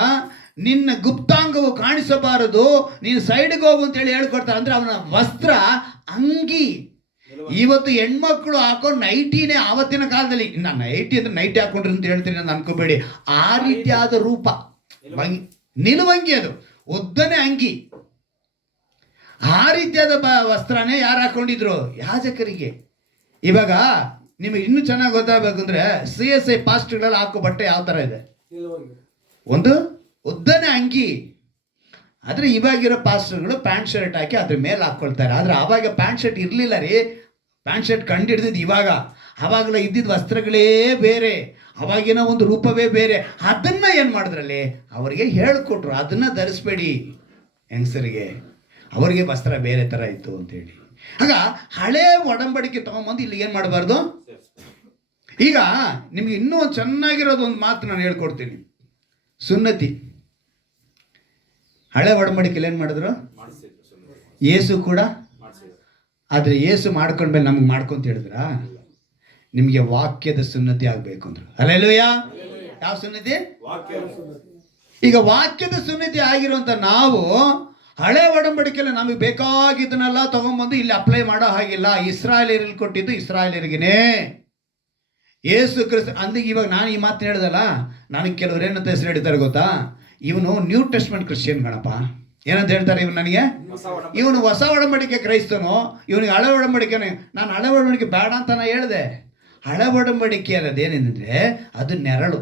ನಿನ್ನ ಗುಪ್ತಾಂಗವು ಕಾಣಿಸಬಾರದು, ನೀನು ಸೈಡ್ಗೆ ಹೋಗು ಅಂತೇಳಿ ಹೇಳ್ಕೊಡ್ತಾರೆ. ಅಂದರೆ ಅವನ ವಸ್ತ್ರ ಅಂಗಿ. ಇವತ್ತು ಹೆಣ್ಮಕ್ಳು ಹಾಕೊಂಡು ನೈಟಿನೇ, ಆವತ್ತಿನ ಕಾಲದಲ್ಲಿ ನಾನು ನೈಟಿ ಅಂದರೆ ನೈಟಿ ಹಾಕೊಂಡ್ರಿ ಅಂತ ಹೇಳ್ತೀನಿ ನಾನು ಅನ್ಕೋಬೇಡಿ. ಆ ರೀತಿಯಾದ ರೂಪ, ನಿಲುವಂಗಿ, ಅದು ಉದ್ದನೆ ಅಂಗಿ. ಆ ರೀತಿಯಾದ ವಸ್ತ್ರನೇ ಯಾರು ಹಾಕೊಂಡಿದ್ರು? ಯಾಜಕರಿಗೆ. ಇವಾಗ ನಿಮಗೆ ಇನ್ನೂ ಚೆನ್ನಾಗಿ ಗೊತ್ತಾಗಬೇಕು ಅಂದರೆ CSI ಪಾಸ್ಟ್ಗಳಲ್ಲಿ ಹಾಕೋ ಬಟ್ಟೆ ಯಾವ ಥರ ಇದೆ? ಒಂದು ಉದ್ದನೆ ಅಂಗಿ. ಆದರೆ ಇವಾಗಿರೋ ಪಾಸ್ಟರ್ಗಳು ಪ್ಯಾಂಟ್ ಶರ್ಟ್ ಹಾಕಿ ಅದ್ರ ಮೇಲೆ ಹಾಕ್ಕೊಳ್ತಾರೆ. ಆದರೆ ಆವಾಗ ಪ್ಯಾಂಟ್ ಶರ್ಟ್ ಇರಲಿಲ್ಲ ರೀ. ಪ್ಯಾಂಟ್ ಶರ್ಟ್ ಕಂಡು ಹಿಡಿದಿದ್ದು ಇವಾಗ. ಆವಾಗಲೇ ಇದ್ದಿದ್ದ ವಸ್ತ್ರಗಳೇ ಬೇರೆ, ಅವಾಗಿನ ಒಂದು ರೂಪವೇ ಬೇರೆ. ಅದನ್ನು ಏನು ಮಾಡಿದ್ರಲ್ಲಿ ಅವರಿಗೆ ಹೇಳಿಕೊಟ್ರು, ಅದನ್ನು ಧರಿಸ್ಬೇಡಿ ಹೆಂಗಸರಿಗೆ, ಅವರಿಗೆ ವಸ್ತ್ರ ಬೇರೆ ಥರ ಇತ್ತು ಅಂತೇಳಿ. ಆಗ ಹಳೆ ಒಡಂಬಡಿಕೆ ತೊಗೊಂಬಂದು ಇಲ್ಲಿ ಏನು ಮಾಡಬಾರ್ದು? ಈಗ ನಿಮ್ಗೆ ಇನ್ನೂ ಒಂದು ಚೆನ್ನಾಗಿರೋದು ಒಂದು ಮಾತು ನಾನು ಹೇಳ್ಕೊಡ್ತೀನಿ. ಸುನ್ನತಿ ಹಳೆ ಒಡಂಬಡಿಕೆಯಲ್ಲಿ ಏನು ಮಾಡಿದ್ರು? ಯೇಸು ಕೂಡ. ಆದರೆ ಯೇಸು ಮಾಡ್ಕೊಂಡ್ಮೇಲೆ ನಮ್ಗೆ ಮಾಡ್ಕೊಂತ ಹೇಳಿದ್ರಾ? ನಿಮಗೆ ವಾಕ್ಯದ ಸುನ್ನತಿ ಆಗಬೇಕು ಅಂದ್ರು. ಹಲ್ಲೆಲೂಯ. ಯಾವ ಸುನ್ನತಿ? ಈಗ ವಾಕ್ಯದ ಸುನ್ನತಿ ಆಗಿರುವಂಥ ನಾವು ಹಳೆ ಒಡಂಬಡಿಕೆಯಲ್ಲಿ ನಮಗೆ ಬೇಕಾಗಿದ್ದನ್ನೆಲ್ಲ ತಗೊಂಡ್ಬಂದು ಇಲ್ಲಿ ಅಪ್ಲೈ ಮಾಡೋ ಹಾಗಿಲ್ಲ. ಇಸ್ರಾಯೇಲರಿಗೆ ಕೊಟ್ಟಿದ್ದು ಇಸ್ರಾಯೇಲರಿಗೇ. ಯೇಸು ಕ್ರಿಸ್ತ ಅಂದಿಗೆ ಇವಾಗ ನಾನು ಈ ಮಾತು ಹೇಳ್ದಲ್ಲ, ನನಗೆ ಕೆಲವರು ಏನಂತ ಹೆಸರು ಹೇಳ್ತಾರೆ ಗೊತ್ತಾ? ಇವನು ನ್ಯೂ ಟೆಸ್ಟ್ಮೆಂಟ್ ಕ್ರಿಶ್ಚಿಯನ್ ಗಣಪ. ಏನಂತ ಹೇಳ್ತಾರೆ ಇವನು ನನಗೆ? ಇವನು ಹೊಸ ಒಡಂಬಡಿಕೆ ಕ್ರೈಸ್ತನು, ಇವನಿಗೆ ಹಳೆ ಒಡಂಬಡಿಕೆನೇ. ನಾನು ಹಳೆ ಒಡಂಬಡಿಕೆ ಬೇಡ ಅಂತ ನಾನು ಹೇಳಿದೆ. ಹಳೆ ಒಡಂಬಡಿಕೆ ಅನ್ನೋದೇನೆಂದರೆ ಅದು ನೆರಳು,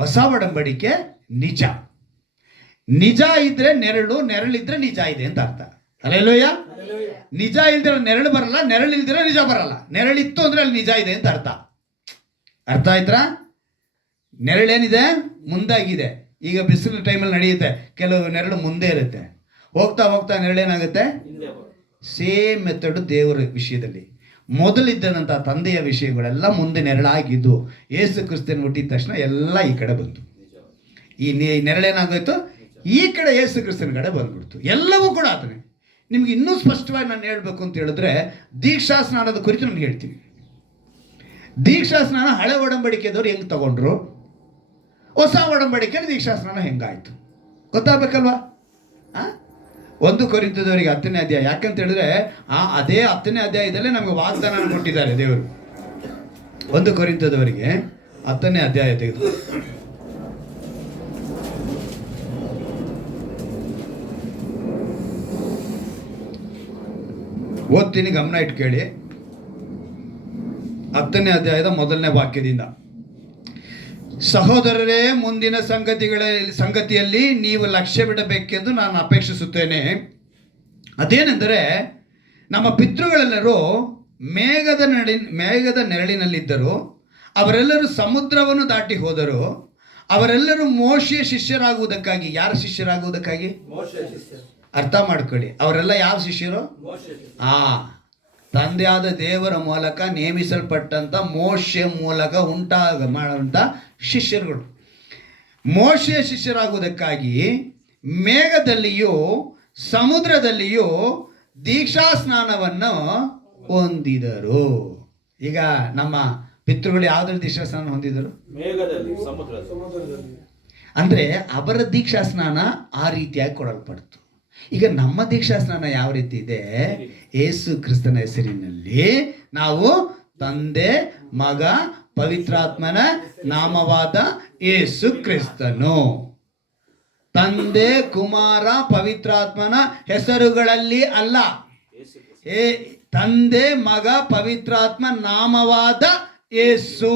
ಹೊಸ ಒಡಂಬಡಿಕೆ ನಿಜ. ನಿಜ ಇದ್ರೆ ನೆರಳು, ನೆರಳಿದ್ರೆ ನಿಜ ಇದೆ ಅಂತ ಅರ್ಥ. ಹಲ್ಲೆಲೂಯ. ನಿಜ ಇಲ್ದಿರ ನೆರಳು ಬರಲ್ಲ, ನೆರಳು ಇಲ್ದಿರ ನಿಜ ಬರಲ್ಲ. ನೆರಳಿತ್ತು ಅಂದ್ರೆ ಅಲ್ಲಿ ನಿಜ ಇದೆ ಅಂತ ಅರ್ಥ. ಅರ್ಥ ಆಯ್ತಾ? ನೆರಳೇನಿದೆ? ಮುಂದಾಗಿದೆ. ಈಗ ಬಿಸಿಲು ಟೈಮಲ್ಲಿ ನಡೆಯುತ್ತೆ, ಕೆಲವು ನೆರಳು ಮುಂದೆ ಇರುತ್ತೆ. ಹೋಗ್ತಾ ಹೋಗ್ತಾ ನೆರಳೇನಾಗುತ್ತೆ? ಸೇಮ್ ಮೆಥಡ್ ದೇವರ ವಿಷಯದಲ್ಲಿ. ಮೊದಲಿದ್ದಂಥ ತಂದೆಯ ವಿಷಯಗಳೆಲ್ಲ ಮುಂದೆ ನೆರಳಾಗಿದ್ದು, ಯೇಸು ಕ್ರಿಸ್ತನ ಹುಟ್ಟಿದ ತಕ್ಷಣ ಎಲ್ಲ ಈ ಕಡೆ ಬಂತು. ಈ ನೆರಳೇನಾಗೋಯ್ತು? ಈ ಕಡೆ ಯೇಸು ಕ್ರಿಸ್ತನ ಕಡೆ ಬಂದ್ಬಿಡ್ತು. ಎಲ್ಲವೂ ಕೂಡ ಆತನೇ. ನಿಮ್ಗೆ ಇನ್ನೂ ಸ್ಪಷ್ಟವಾಗಿ ನಾನು ಹೇಳಬೇಕು ಅಂತ ಹೇಳಿದ್ರೆ, ದೀಕ್ಷಾ ಸ್ನಾನದ ಕುರಿತು ನಾನು ಹೇಳ್ತೀನಿ. ದೀಕ್ಷಾ ಸ್ನಾನ ಹಳೆ ಒಡಂಬಡಿಕೆದವ್ರು ಹೆಂಗೆ ತಗೊಂಡ್ರು, ಹೊಸ ಒಡಂಬಡಿಕೆಯಲ್ಲಿ ದೀಕ್ಷಾ ಸ್ನಾನ ಹೆಂಗಾಯ್ತು ಗೊತ್ತಾಗಬೇಕಲ್ವಾ? 1 ಕೊರಿಂಥದವರಿಗೆ 10ನೇ ಅಧ್ಯಾಯ. ಯಾಕಂತ ಹೇಳಿದ್ರೆ ಅದೇ 10ನೇ ಅಧ್ಯಾಯದಲ್ಲೇ ನಮಗೆ ವಾಗ್ದಾನ ಕೊಟ್ಟಿದ್ದಾರೆ ದೇವರು. 1 ಕೊರಿಂಥದವರಿಗೆ 10ನೇ ಅಧ್ಯಾಯ ತೆಗೆದು ಓದ್ತೀನಿ, ಗಮನ ಇಟ್ಟು ಕೇಳಿ. 10ನೇ ಅಧ್ಯಾಯದ 1ನೇ ವಾಕ್ಯದಿಂದ, ಸಹೋದರರೇ, ಮುಂದಿನ ಸಂಗತಿಯಲ್ಲಿ ನೀವು ಲಕ್ಷ್ಯ ಬಿಡಬೇಕೆಂದು ನಾನು ಅಪೇಕ್ಷಿಸುತ್ತೇನೆ. ಅದೇನೆಂದರೆ, ನಮ್ಮ ಪಿತೃಗಳೆಲ್ಲರೂ ಮೇಘದ ನೆರಳಿನಲ್ಲಿದ್ದರು, ಅವರೆಲ್ಲರೂ ಸಮುದ್ರವನ್ನು ದಾಟಿ ಹೋದರು. ಅವರೆಲ್ಲರೂ ಮೋಶೆಯ ಶಿಷ್ಯರಾಗುವುದಕ್ಕಾಗಿ. ಯಾರ ಶಿಷ್ಯರಾಗುವುದಕ್ಕಾಗಿ? ಅರ್ಥ ಮಾಡ್ಕೊಳ್ಳಿ. ಅವರೆಲ್ಲ ಯಾವ ಶಿಷ್ಯರು? ತಂದೆಯಾದ ದೇವರ ಮೂಲಕ ನೇಮಿಸಲ್ಪಟ್ಟಂಥ ಮೋಶೆ ಮೂಲಕ ಮಾಡುವಂಥ ಶಿಷ್ಯರುಗಳು. ಮೋಶೆಯ ಶಿಷ್ಯರಾಗುವುದಕ್ಕಾಗಿ ಮೇಘದಲ್ಲಿಯೂ ಸಮುದ್ರದಲ್ಲಿಯೂ ದೀಕ್ಷಾ ಸ್ನಾನವನ್ನು ಹೊಂದಿದರು. ಈಗ ನಮ್ಮ ಪಿತೃಗಳು ಯಾವುದ್ರಲ್ಲಿ ದೀಕ್ಷಾ ಸ್ನಾನ ಹೊಂದಿದರು? ಮೇಘದಲ್ಲಿ, ಸಮುದ್ರದಲ್ಲಿ. ಅಂದರೆ ಅವರ ದೀಕ್ಷಾ ಸ್ನಾನ ಆ ರೀತಿಯಾಗಿ ಕೊಡಲ್ಪಡ್ತು. ಈಗ ನಮ್ಮ ದೀಕ್ಷಾ ಸ್ನಾನ ಯಾವ ರೀತಿ ಇದೆ? ಯೇಸು ಕ್ರಿಸ್ತನ ಹೆಸರಿನಲ್ಲಿ ನಾವು ತಂದೆ, ಮಗ, ಪವಿತ್ರಾತ್ಮನ ನಾಮವಾದ ಯೇಸು ಕ್ರಿಸ್ತನು, ತಂದೆ, ಕುಮಾರ, ಪವಿತ್ರಾತ್ಮನ ಹೆಸರುಗಳಲ್ಲಿ ಅಲ್ಲ, ತಂದೆ, ಮಗ, ಪವಿತ್ರಾತ್ಮ ನಾಮವಾದ ಯೇಸು.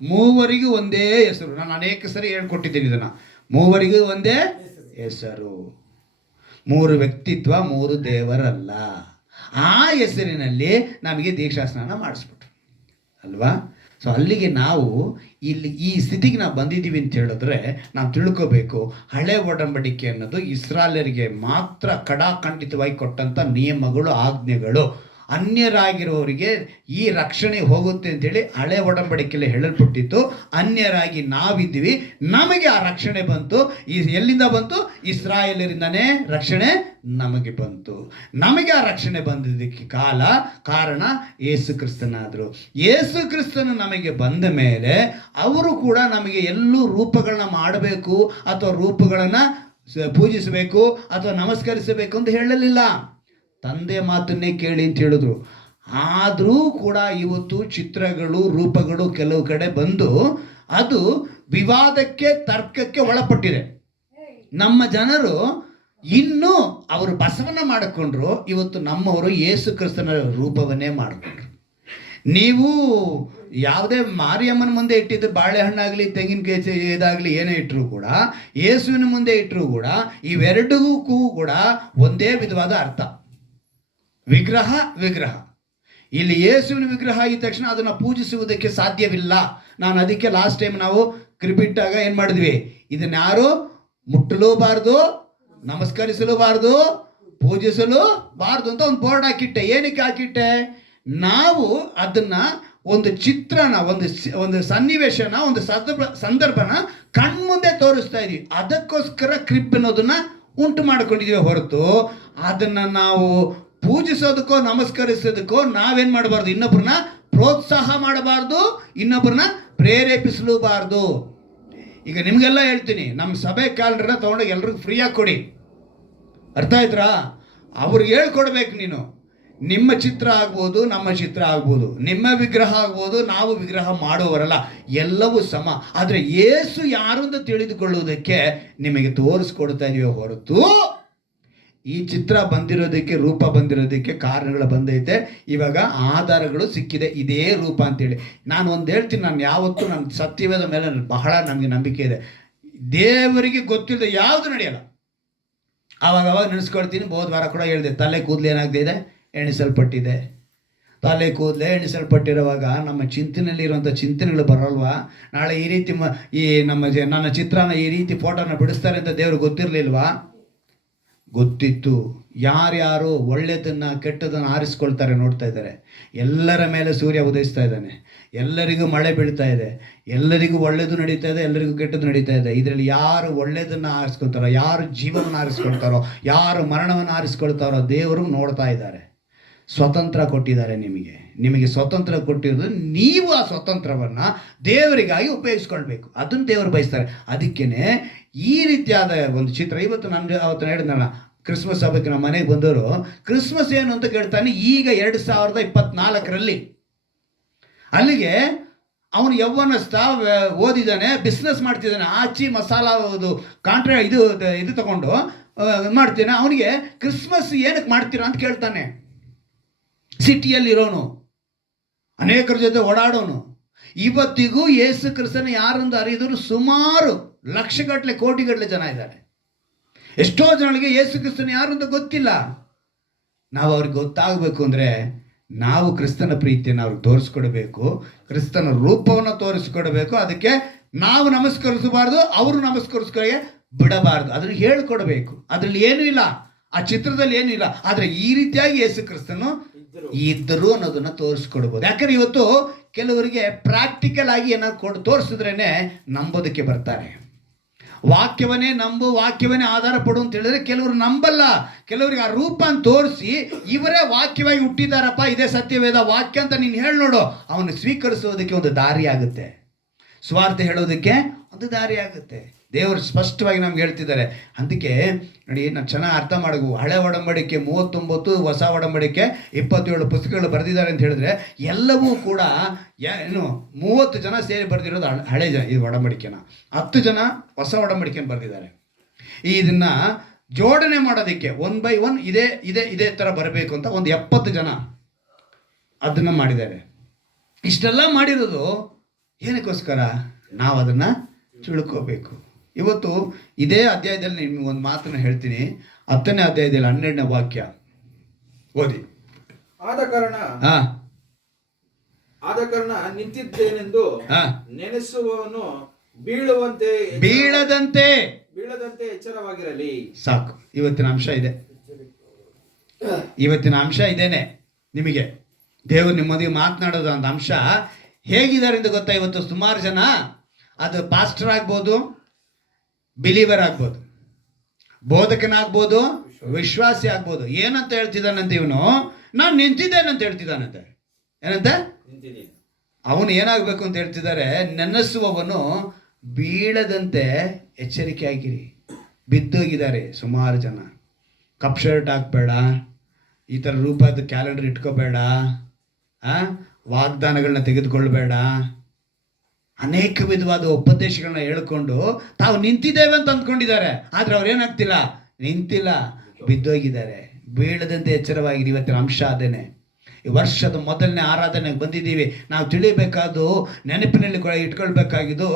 ಮೂವರಿಗೂ ಒಂದೇ ಹೆಸರು. ನಾನು ಅನೇಕ ಸರಿ ಹೇಳ್ಕೊಟ್ಟಿದ್ದೀನಿ ಇದನ್ನ. ಮೂವರಿಗೂ ಒಂದೇ ಹೆಸರು, 3 ವ್ಯಕ್ತಿತ್ವ, 3 ದೇವರಲ್ಲ. ಆ ಹೆಸರಿನಲ್ಲಿ ನಮಗೆ ದೀಕ್ಷಾ ಸ್ನಾನ ಮಾಡಿಸ್ಬಿಟ್ರು ಅಲ್ವಾ? ಸೊ ಅಲ್ಲಿಗೆ ನಾವು ಇಲ್ಲಿ ಈ ಸ್ಥಿತಿಗೆ ನಾವು ಬಂದಿದ್ದೀವಿ ಅಂತ ಹೇಳಿದ್ರೆ ನಾವು ತಿಳ್ಕೋಬೇಕು, ಹಳೆ ಒಡಂಬಡಿಕೆ ಅನ್ನೋದು ಇಸ್ರಾಯೇಲರಿಗೆ ಮಾತ್ರ ಕಡಾಖಂಡಿತವಾಗಿ ಕೊಟ್ಟಂಥ ನಿಯಮಗಳು, ಆಜ್ಞೆಗಳು. ಅನ್ಯರಾಗಿರೋರಿಗೆ ಈ ರಕ್ಷಣೆ ಹೋಗುತ್ತೆ ಅಂತೇಳಿ ಹಳೆ ಒಡಂಬಡಿಕೆಯಲ್ಲಿ ಹೇಳಲ್ಪಟ್ಟಿತ್ತು. ಅನ್ಯರಾಗಿ ನಾವಿದ್ದೀವಿ, ನಮಗೆ ಆ ರಕ್ಷಣೆ ಬಂತು. ಎಲ್ಲಿಂದ ಬಂತು? ಇಸ್ರಾಯೇಲರಿಂದನೇ ರಕ್ಷಣೆ ನಮಗೆ ಬಂತು. ನಮಗೆ ಆ ರಕ್ಷಣೆ ಬಂದಿದ್ದಕ್ಕೆ ಕಾರಣ ಯೇಸು ಕ್ರಿಸ್ತನಾದರು. ಯೇಸು ಕ್ರಿಸ್ತನು ನಮಗೆ ಬಂದ ಮೇಲೆ ಅವರು ಕೂಡ ನಮಗೆ ಎಲ್ಲೂ ರೂಪಗಳನ್ನ ಮಾಡಬೇಕು ಅಥವಾ ರೂಪಗಳನ್ನು ಪೂಜಿಸಬೇಕು ಅಥವಾ ನಮಸ್ಕರಿಸಬೇಕು ಅಂತ ಹೇಳಲಿಲ್ಲ. ತಂದೆ ಮಾತನ್ನೇ ಕೇಳಿ ಅಂತ ಹೇಳಿದ್ರು. ಆದರೂ ಕೂಡ ಇವತ್ತು ಚಿತ್ರಗಳು, ರೂಪಗಳು ಕೆಲವು ಕಡೆ ಬಂದು ಅದು ವಿವಾದಕ್ಕೆ, ತರ್ಕಕ್ಕೆ ಒಳಪಟ್ಟಿದೆ. ನಮ್ಮ ಜನರು ಇನ್ನೂ ಅವರು ಬಸವನ ಮಾಡಿಕೊಂಡ್ರು, ಇವತ್ತು ನಮ್ಮವರು ಯೇಸು ಕ್ರಿಸ್ತನ ರೂಪವನ್ನೇ ಮಾಡಿಕೊಂಡ್ರು. ನೀವು ಯಾವುದೇ ಮಾರಿಯಮ್ಮನ ಮುಂದೆ ಇಟ್ಟಿದ್ದು ಬಾಳೆಹಣ್ಣಾಗಲಿ, ತೆಂಗಿನಕಾಯಿ ಇದಾಗಲಿ ಏನೇ ಇಟ್ಟರೂ ಕೂಡ, ಯೇಸುವಿನ ಮುಂದೆ ಇಟ್ಟರೂ ಕೂಡ ಇವೆರಡಿಗೂ ಕೂಡ ಒಂದೇ ವಿಧವಾದ ಅರ್ಥ. ವಿಗ್ರಹ ವಿಗ್ರಹ. ಇಲ್ಲಿ ಯೇಸುವಿನ ವಿಗ್ರಹ ಆಗಿದ ತಕ್ಷಣ ಅದನ್ನು ಪೂಜಿಸುವುದಕ್ಕೆ ಸಾಧ್ಯವಿಲ್ಲ. ನಾನು ಅದಕ್ಕೆ ಲಾಸ್ಟ್ ಟೈಮ್ ನಾವು ಕ್ರಿಬಿಟ್ಟಾಗ ಏನು ಮಾಡಿದ್ವಿ, ಇದನ್ನ ಯಾರು ಮುಟ್ಟಲೂಬಾರ್ದು, ನಮಸ್ಕರಿಸಲೂಬಾರ್ದು, ಪೂಜಿಸಲೂಬಾರ್ದು ಅಂತ ಒಂದು ಬೋರ್ಡ್ ಹಾಕಿಟ್ಟೆ. ಏನಕ್ಕೆ ಹಾಕಿಟ್ಟೆ? ನಾವು ಅದನ್ನ ಒಂದು ಚಿತ್ರನ, ಒಂದು ಸನ್ನಿವೇಶನ, ಒಂದು ಸಂದರ್ಭನ ಕಣ್ಮುಂದೆ ತೋರಿಸ್ತಾ ಇದೀವಿ. ಅದಕ್ಕೋಸ್ಕರ ಕ್ರಿಬ್ ಅನ್ನೋದನ್ನ ಉಂಟು ಮಾಡ್ಕೊಂಡಿದೀವಿ ಹೊರತು ಅದನ್ನ ನಾವು ಪೂಜಿಸೋದಕ್ಕೋ ನಮಸ್ಕರಿಸೋದಕ್ಕೋ ನಾವೇನು ಮಾಡಬಾರ್ದು, ಇನ್ನೊಬ್ಬರನ್ನ ಪ್ರೋತ್ಸಾಹ ಮಾಡಬಾರ್ದು, ಇನ್ನೊಬ್ಬರನ್ನ ಪ್ರೇರೇಪಿಸಲೂಬಾರ್ದು. ಈಗ ನಿಮಗೆಲ್ಲ ಹೇಳ್ತೀನಿ, ನಮ್ಮ ಸಭೆ ಕ್ಯಾಲೆಂಡರ್ನ ತೊಗೊಂಡೋಗಿ ಎಲ್ರಿಗೂ ಫ್ರೀಯಾಗಿ ಕೊಡಿ. ಅರ್ಥ ಆಯ್ತಾ? ಅವ್ರಿಗೆ ಹೇಳ್ಕೊಡ್ಬೇಕು. ನೀನು ನಿಮ್ಮ ಚಿತ್ರ ಆಗ್ಬೋದು, ನಮ್ಮ ಚಿತ್ರ ಆಗ್ಬೋದು, ನಿಮ್ಮ ವಿಗ್ರಹ ಆಗ್ಬೋದು, ನಾವು ವಿಗ್ರಹ ಮಾಡುವವರಲ್ಲ, ಎಲ್ಲವೂ ಸಮ. ಆದರೆ ಯೇಸು ಯಾರು ಅಂತ ತಿಳಿದುಕೊಳ್ಳುವುದಕ್ಕೆ ನಿಮಗೆ ತೋರಿಸ್ಕೊಡ್ತಾ ಇದೀವಿ ಹೊರತು ಈ ಚಿತ್ರ ಬಂದಿರೋದಕ್ಕೆ, ರೂಪ ಬಂದಿರೋದಕ್ಕೆ ಕಾರಣಗಳು ಬಂದೈತೆ. ಇವಾಗ ಆಧಾರಗಳು ಸಿಕ್ಕಿದೆ, ಇದೇ ರೂಪ ಅಂತೇಳಿ. ನಾನು ಒಂದು ಹೇಳ್ತೀನಿ, ನಾನು ಯಾವತ್ತೂ ನನ್ನ ಸತ್ಯವೇದ ಮೇಲೆ ಬಹಳ ನಮಗೆ ನಂಬಿಕೆ ಇದೆ. ದೇವರಿಗೆ ಗೊತ್ತಿಲ್ಲದೆ ಯಾವುದು ನಡೆಯಲ್ಲ. ಆವಾಗ ನೆನೆಸ್ಕೊಳ್ತೀನಿ. ವಾರ ಕೂಡ ಹೇಳಿದೆ, ತಲೆ ಕೂದಲು ಏನಾಗ್ತಿದೆ, ಎಣಿಸಲ್ಪಟ್ಟಿದೆ. ತಲೆ ಕೂದಲೇ ಎಣಿಸಲ್ಪಟ್ಟಿರುವಾಗ ನಮ್ಮ ಚಿಂತನೆಯಲ್ಲಿ ಇರುವಂಥ ಚಿಂತನೆಗಳು ಬರಲ್ವಾ? ನಾಳೆ ಈ ರೀತಿ ನನ್ನ ಚಿತ್ರನ ಈ ರೀತಿ ಫೋಟೋನ ಬಿಡಿಸ್ತಾರೆ ಅಂತ ದೇವ್ರಿಗೆ ಗೊತ್ತಿರಲಿಲ್ವಾ? ಗೊತ್ತಿತ್ತು. ಯಾರ್ಯಾರು ಒಳ್ಳೆಯದನ್ನು ಕೆಟ್ಟದನ್ನು ಆರಿಸ್ಕೊಳ್ತಾರೆ ನೋಡ್ತಾ ಇದ್ದಾರೆ. ಎಲ್ಲರ ಮೇಲೆ ಸೂರ್ಯ ಉದಯಿಸ್ತಾ ಇದ್ದಾನೆ, ಎಲ್ಲರಿಗೂ ಮಳೆ ಬೀಳ್ತಾ ಇದೆ, ಎಲ್ಲರಿಗೂ ಒಳ್ಳೆಯದು ನಡೀತಾ ಇದೆ, ಎಲ್ಲರಿಗೂ ಕೆಟ್ಟದ್ದು ನಡೀತಾ ಇದೆ. ಇದರಲ್ಲಿ ಯಾರು ಒಳ್ಳೆಯದನ್ನು ಆರಿಸ್ಕೊಳ್ತಾರೋ, ಯಾರು ಜೀವನವನ್ನು ಆರಿಸ್ಕೊಳ್ತಾರೋ, ಯಾರು ಮರಣವನ್ನು ಆರಿಸ್ಕೊಳ್ತಾರೋ ದೇವರು ನೋಡ್ತಾ ಇದ್ದಾರೆ. ಸ್ವತಂತ್ರ ಕೊಟ್ಟಿದ್ದಾರೆ ನಿಮಗೆ ಸ್ವತಂತ್ರ ಕೊಟ್ಟಿರೋದು. ನೀವು ಆ ಸ್ವತಂತ್ರವನ್ನು ದೇವರಿಗಾಗಿ ಉಪಯೋಗಿಸ್ಕೊಳ್ಬೇಕು. ಅದನ್ನು ದೇವರು ಬಯಸ್ತಾರೆ. ಅದಕ್ಕೇ ಈ ರೀತಿಯಾದ ಒಂದು ಚಿತ್ರ. ಇವತ್ತು ನಾನು ಅವತ್ತು ಹೇಳಿದ್ನಲ್ಲ, ಕ್ರಿಸ್ಮಸ್ ಹಬ್ಬಕ್ಕೆ ನಮ್ಮ ಮನೆಗೆ ಬಂದವರು ಕ್ರಿಸ್ಮಸ್ ಏನು ಅಂತ ಕೇಳ್ತಾನೆ. ಈಗ 2024ರಲ್ಲಿ ಅಲ್ಲಿಗೆ ಅವನು ಯೌವನಸ್ಥ, ಓದಿದ್ದಾನೆ, ಬಿಸ್ನೆಸ್ ಮಾಡ್ತಿದ್ದಾನೆ, ಆಚಿ ಮಸಾಲ ಇದು ತಗೊಂಡು ಮಾಡ್ತಾನೆ. ಅವನಿಗೆ ಕ್ರಿಸ್ಮಸ್ ಏನಕ್ಕೆ ಮಾಡ್ತೀರಾ ಅಂತ ಕೇಳ್ತಾನೆ. ಸಿಟಿಯಲ್ಲಿರೋನು, ಅನೇಕರ ಜೊತೆ ಓಡಾಡೋನು. ಇವತ್ತಿಗೂ ಯೇಸು ಕ್ರಿಸ್ತನ ಯಾರೊಂದು ಅರಿಯದವರು ಸುಮಾರು ಲಕ್ಷಗಟ್ಟಲೆ, ಕೋಟಿಗಟ್ಟಲೆ ಜನ ಇದ್ದಾರೆ. ಎಷ್ಟೋ ಜನಗಳಿಗೆ ಯೇಸು ಕ್ರಿಸ್ತನ ಯಾರು ಅಂತ ಗೊತ್ತಿಲ್ಲ. ನಾವು ಅವ್ರಿಗೆ ಗೊತ್ತಾಗಬೇಕು ಅಂದರೆ ನಾವು ಕ್ರಿಸ್ತನ ಪ್ರೀತಿಯನ್ನು ಅವ್ರಿಗೆ ತೋರಿಸ್ಕೊಡ್ಬೇಕು, ಕ್ರಿಸ್ತನ ರೂಪವನ್ನು ತೋರಿಸ್ಕೊಡ್ಬೇಕು. ಅದಕ್ಕೆ ನಾವು ನಮಸ್ಕರಿಸಬಾರ್ದು, ಅವರು ನಮಸ್ಕರಿಸ್ಕೊಳ್ಳೆ ಬಿಡಬಾರ್ದು. ಅದನ್ನು ಹೇಳ್ಕೊಡ್ಬೇಕು. ಅದರಲ್ಲಿ ಏನೂ ಇಲ್ಲ, ಆ ಚಿತ್ರದಲ್ಲಿ ಏನೂ ಇಲ್ಲ. ಆದರೆ ಈ ರೀತಿಯಾಗಿ ಯೇಸು ಕ್ರಿಸ್ತನು ಇದ್ದರು ಅನ್ನೋದನ್ನು ತೋರಿಸ್ಕೊಡ್ಬೋದು. ಯಾಕಂದ್ರೆ ಇವತ್ತು ಕೆಲವರಿಗೆ ಪ್ರಾಕ್ಟಿಕಲ್ ಆಗಿ ಏನಾದ್ರು ತೋರಿಸಿದ್ರೇನೆ ನಂಬೋದಕ್ಕೆ ಬರ್ತಾರೆ. ವಾಕ್ಯವನ್ನೇ ನಂಬು, ವಾಕ್ಯವನ್ನೇ ಆಧಾರ ಪಡು ಅಂತ ಹೇಳಿದ್ರೆ ಕೆಲವರು ನಂಬಲ್ಲ. ಕೆಲವರಿಗೆ ಆ ರೂಪನ ತೋರಿಸಿ ಇವರೇ ವಾಕ್ಯವಾಗಿ ಹುಟ್ಟಿದಾರಪ್ಪ, ಇದೇ ಸತ್ಯವೇದ ವಾಕ್ಯ ಅಂತ ನೀನು ಹೇಳಿ ನೋಡು, ಅವನು ಸ್ವೀಕರಿಸೋದಕ್ಕೆ ಒಂದು ದಾರಿ ಆಗುತ್ತೆ. ಸ್ವಾರ್ಥ ಹೇಳೋದಕ್ಕೆ ಒಂದು ದಾರಿ ಆಗುತ್ತೆ. ದೇವರು ಸ್ಪಷ್ಟವಾಗಿ ನಮ್ಗೆ ಹೇಳ್ತಿದ್ದಾರೆ. ಅದಕ್ಕೆ ನೋಡಿ, ನಾನು ಚೆನ್ನಾಗಿ ಅರ್ಥ ಮಾಡಬೇಕು. ಹಳೆ ಒಡಂಬಡಿಕೆ 39, ಹೊಸ ಒಡಂಬಡಿಕೆ 27 ಪುಸ್ತಕಗಳು ಬರೆದಿದ್ದಾರೆ ಅಂತ ಹೇಳಿದ್ರೆ ಎಲ್ಲವೂ ಕೂಡ 30 ಜನ ಸೇರಿ ಬರೆದಿರೋದು ಹಳೆ ಈ ಒಡಂಬಡಿಕೆನ, 10 ಜನ ಹೊಸ ಒಡಂಬಡಿಕೆನ ಬರೆದಿದ್ದಾರೆ. ಇದನ್ನ ಜೋಡಣೆ ಮಾಡೋದಕ್ಕೆ 1 by 1 ಇದೇ ಥರ ಬರಬೇಕು ಅಂತ ಒಂದು 70 ಜನ ಅದನ್ನು ಮಾಡಿದ್ದಾರೆ. ಇಷ್ಟೆಲ್ಲ ಮಾಡಿರೋದು ಏನಕ್ಕೋಸ್ಕರ? ನಾವು ಅದನ್ನು ತಿಳ್ಕೋಬೇಕು. ಇವತ್ತು ಇದೇ ಅಧ್ಯಾಯದಲ್ಲಿ ನಿಮ್ಗೆ ಒಂದು ಮಾತನ್ನು ಹೇಳ್ತೀನಿ. 10ನೇ ಅಧ್ಯಾಯದಲ್ಲಿ 12ನೇ ವಾಕ್ಯ ಓದಿ. ಆದ ಕಾರಣ ಆದ ಕಾರಣ ನಿಂತಿದ್ದೇನೆಂದು ಹಾ. ನೆನೆಸುವವನು ಬೀಳದಂತೆ ಎಚ್ಚರವಾಗಿರಲಿ. ಸಾಕು. ಇವತ್ತಿನ ಅಂಶ ಇದೇನೆ. ನಿಮಗೆ ದೇವರು ನಿಮ್ಮೊಂದಿಗೆ ಮಾತನಾಡೋದು ಅಂತ ಅಂಶ ಹೇಗಿದ್ದಾರೆ ಅಂತ ಗೊತ್ತಾ? ಇವತ್ತು ಸುಮಾರು ಜನ ಅದು ಪಾಸ್ಟರ್ ಆಗ್ಬೋದು, ಬಿಲೀವರ್ ಆಗ್ಬೋದು, ಬೋಧಕನಾಗ್ಬೋದು, ವಿಶ್ವಾಸಿ ಆಗ್ಬೋದು. ಏನಂತ ಹೇಳ್ತಿದ್ದಾನಂತೆ ಇವನು? ನಾನು ನಿಂತಿದ್ದೇನಂತ ಹೇಳ್ತಿದ್ದಾನಂತೆ. ಏನಂತೆ? ಅವನು ಏನಾಗಬೇಕು ಅಂತ ಹೇಳ್ತಿದ್ದಾರೆ? ನೆನೆಸುವವನು ಬೀಳದಂತೆ ಎಚ್ಚರಿಕೆ ಆಗಿರಿ. ಬಿದ್ದೋಗಿದ್ದಾರೆ ಸುಮಾರು ಜನ. ಕಪ್ ಶರ್ಟ್ ಹಾಕ್ಬೇಡ, ಈ ಥರ ರೂಪದ ಕ್ಯಾಲೆಂಡರ್ ಇಟ್ಕೋಬೇಡ, ವಾಗ್ದಾನಗಳನ್ನ ತೆಗೆದುಕೊಳ್ಬೇಡ, ಅನೇಕ ವಿಧವಾದ ಉಪದೇಶಗಳನ್ನ ಹೇಳ್ಕೊಂಡು ತಾವು ನಿಂತಿದ್ದೇವೆ ಅಂತ ಅಂದ್ಕೊಂಡಿದ್ದಾರೆ. ಆದರೆ ಅವ್ರು ಏನಾಗ್ತಿಲ್ಲ, ನಿಂತಿಲ್ಲ, ಬಿದ್ದೋಗಿದ್ದಾರೆ. ಬೀಳದಂತೆ ಎಚ್ಚರವಾಗಿರಿ. ಇವತ್ತಿನ ಅಂಶ ಅದೇನೆ. ಈ ವರ್ಷದ ಮೊದಲನೇ ಆರಾಧನೆಗೆ ಬಂದಿದ್ದೀವಿ. ನಾವು ತಿಳಿಬೇಕಾದ್ದು, ನೆನಪಿನಲ್ಲಿ ಇಟ್ಕೊಳ್ಬೇಕಾಗಿದ್ದು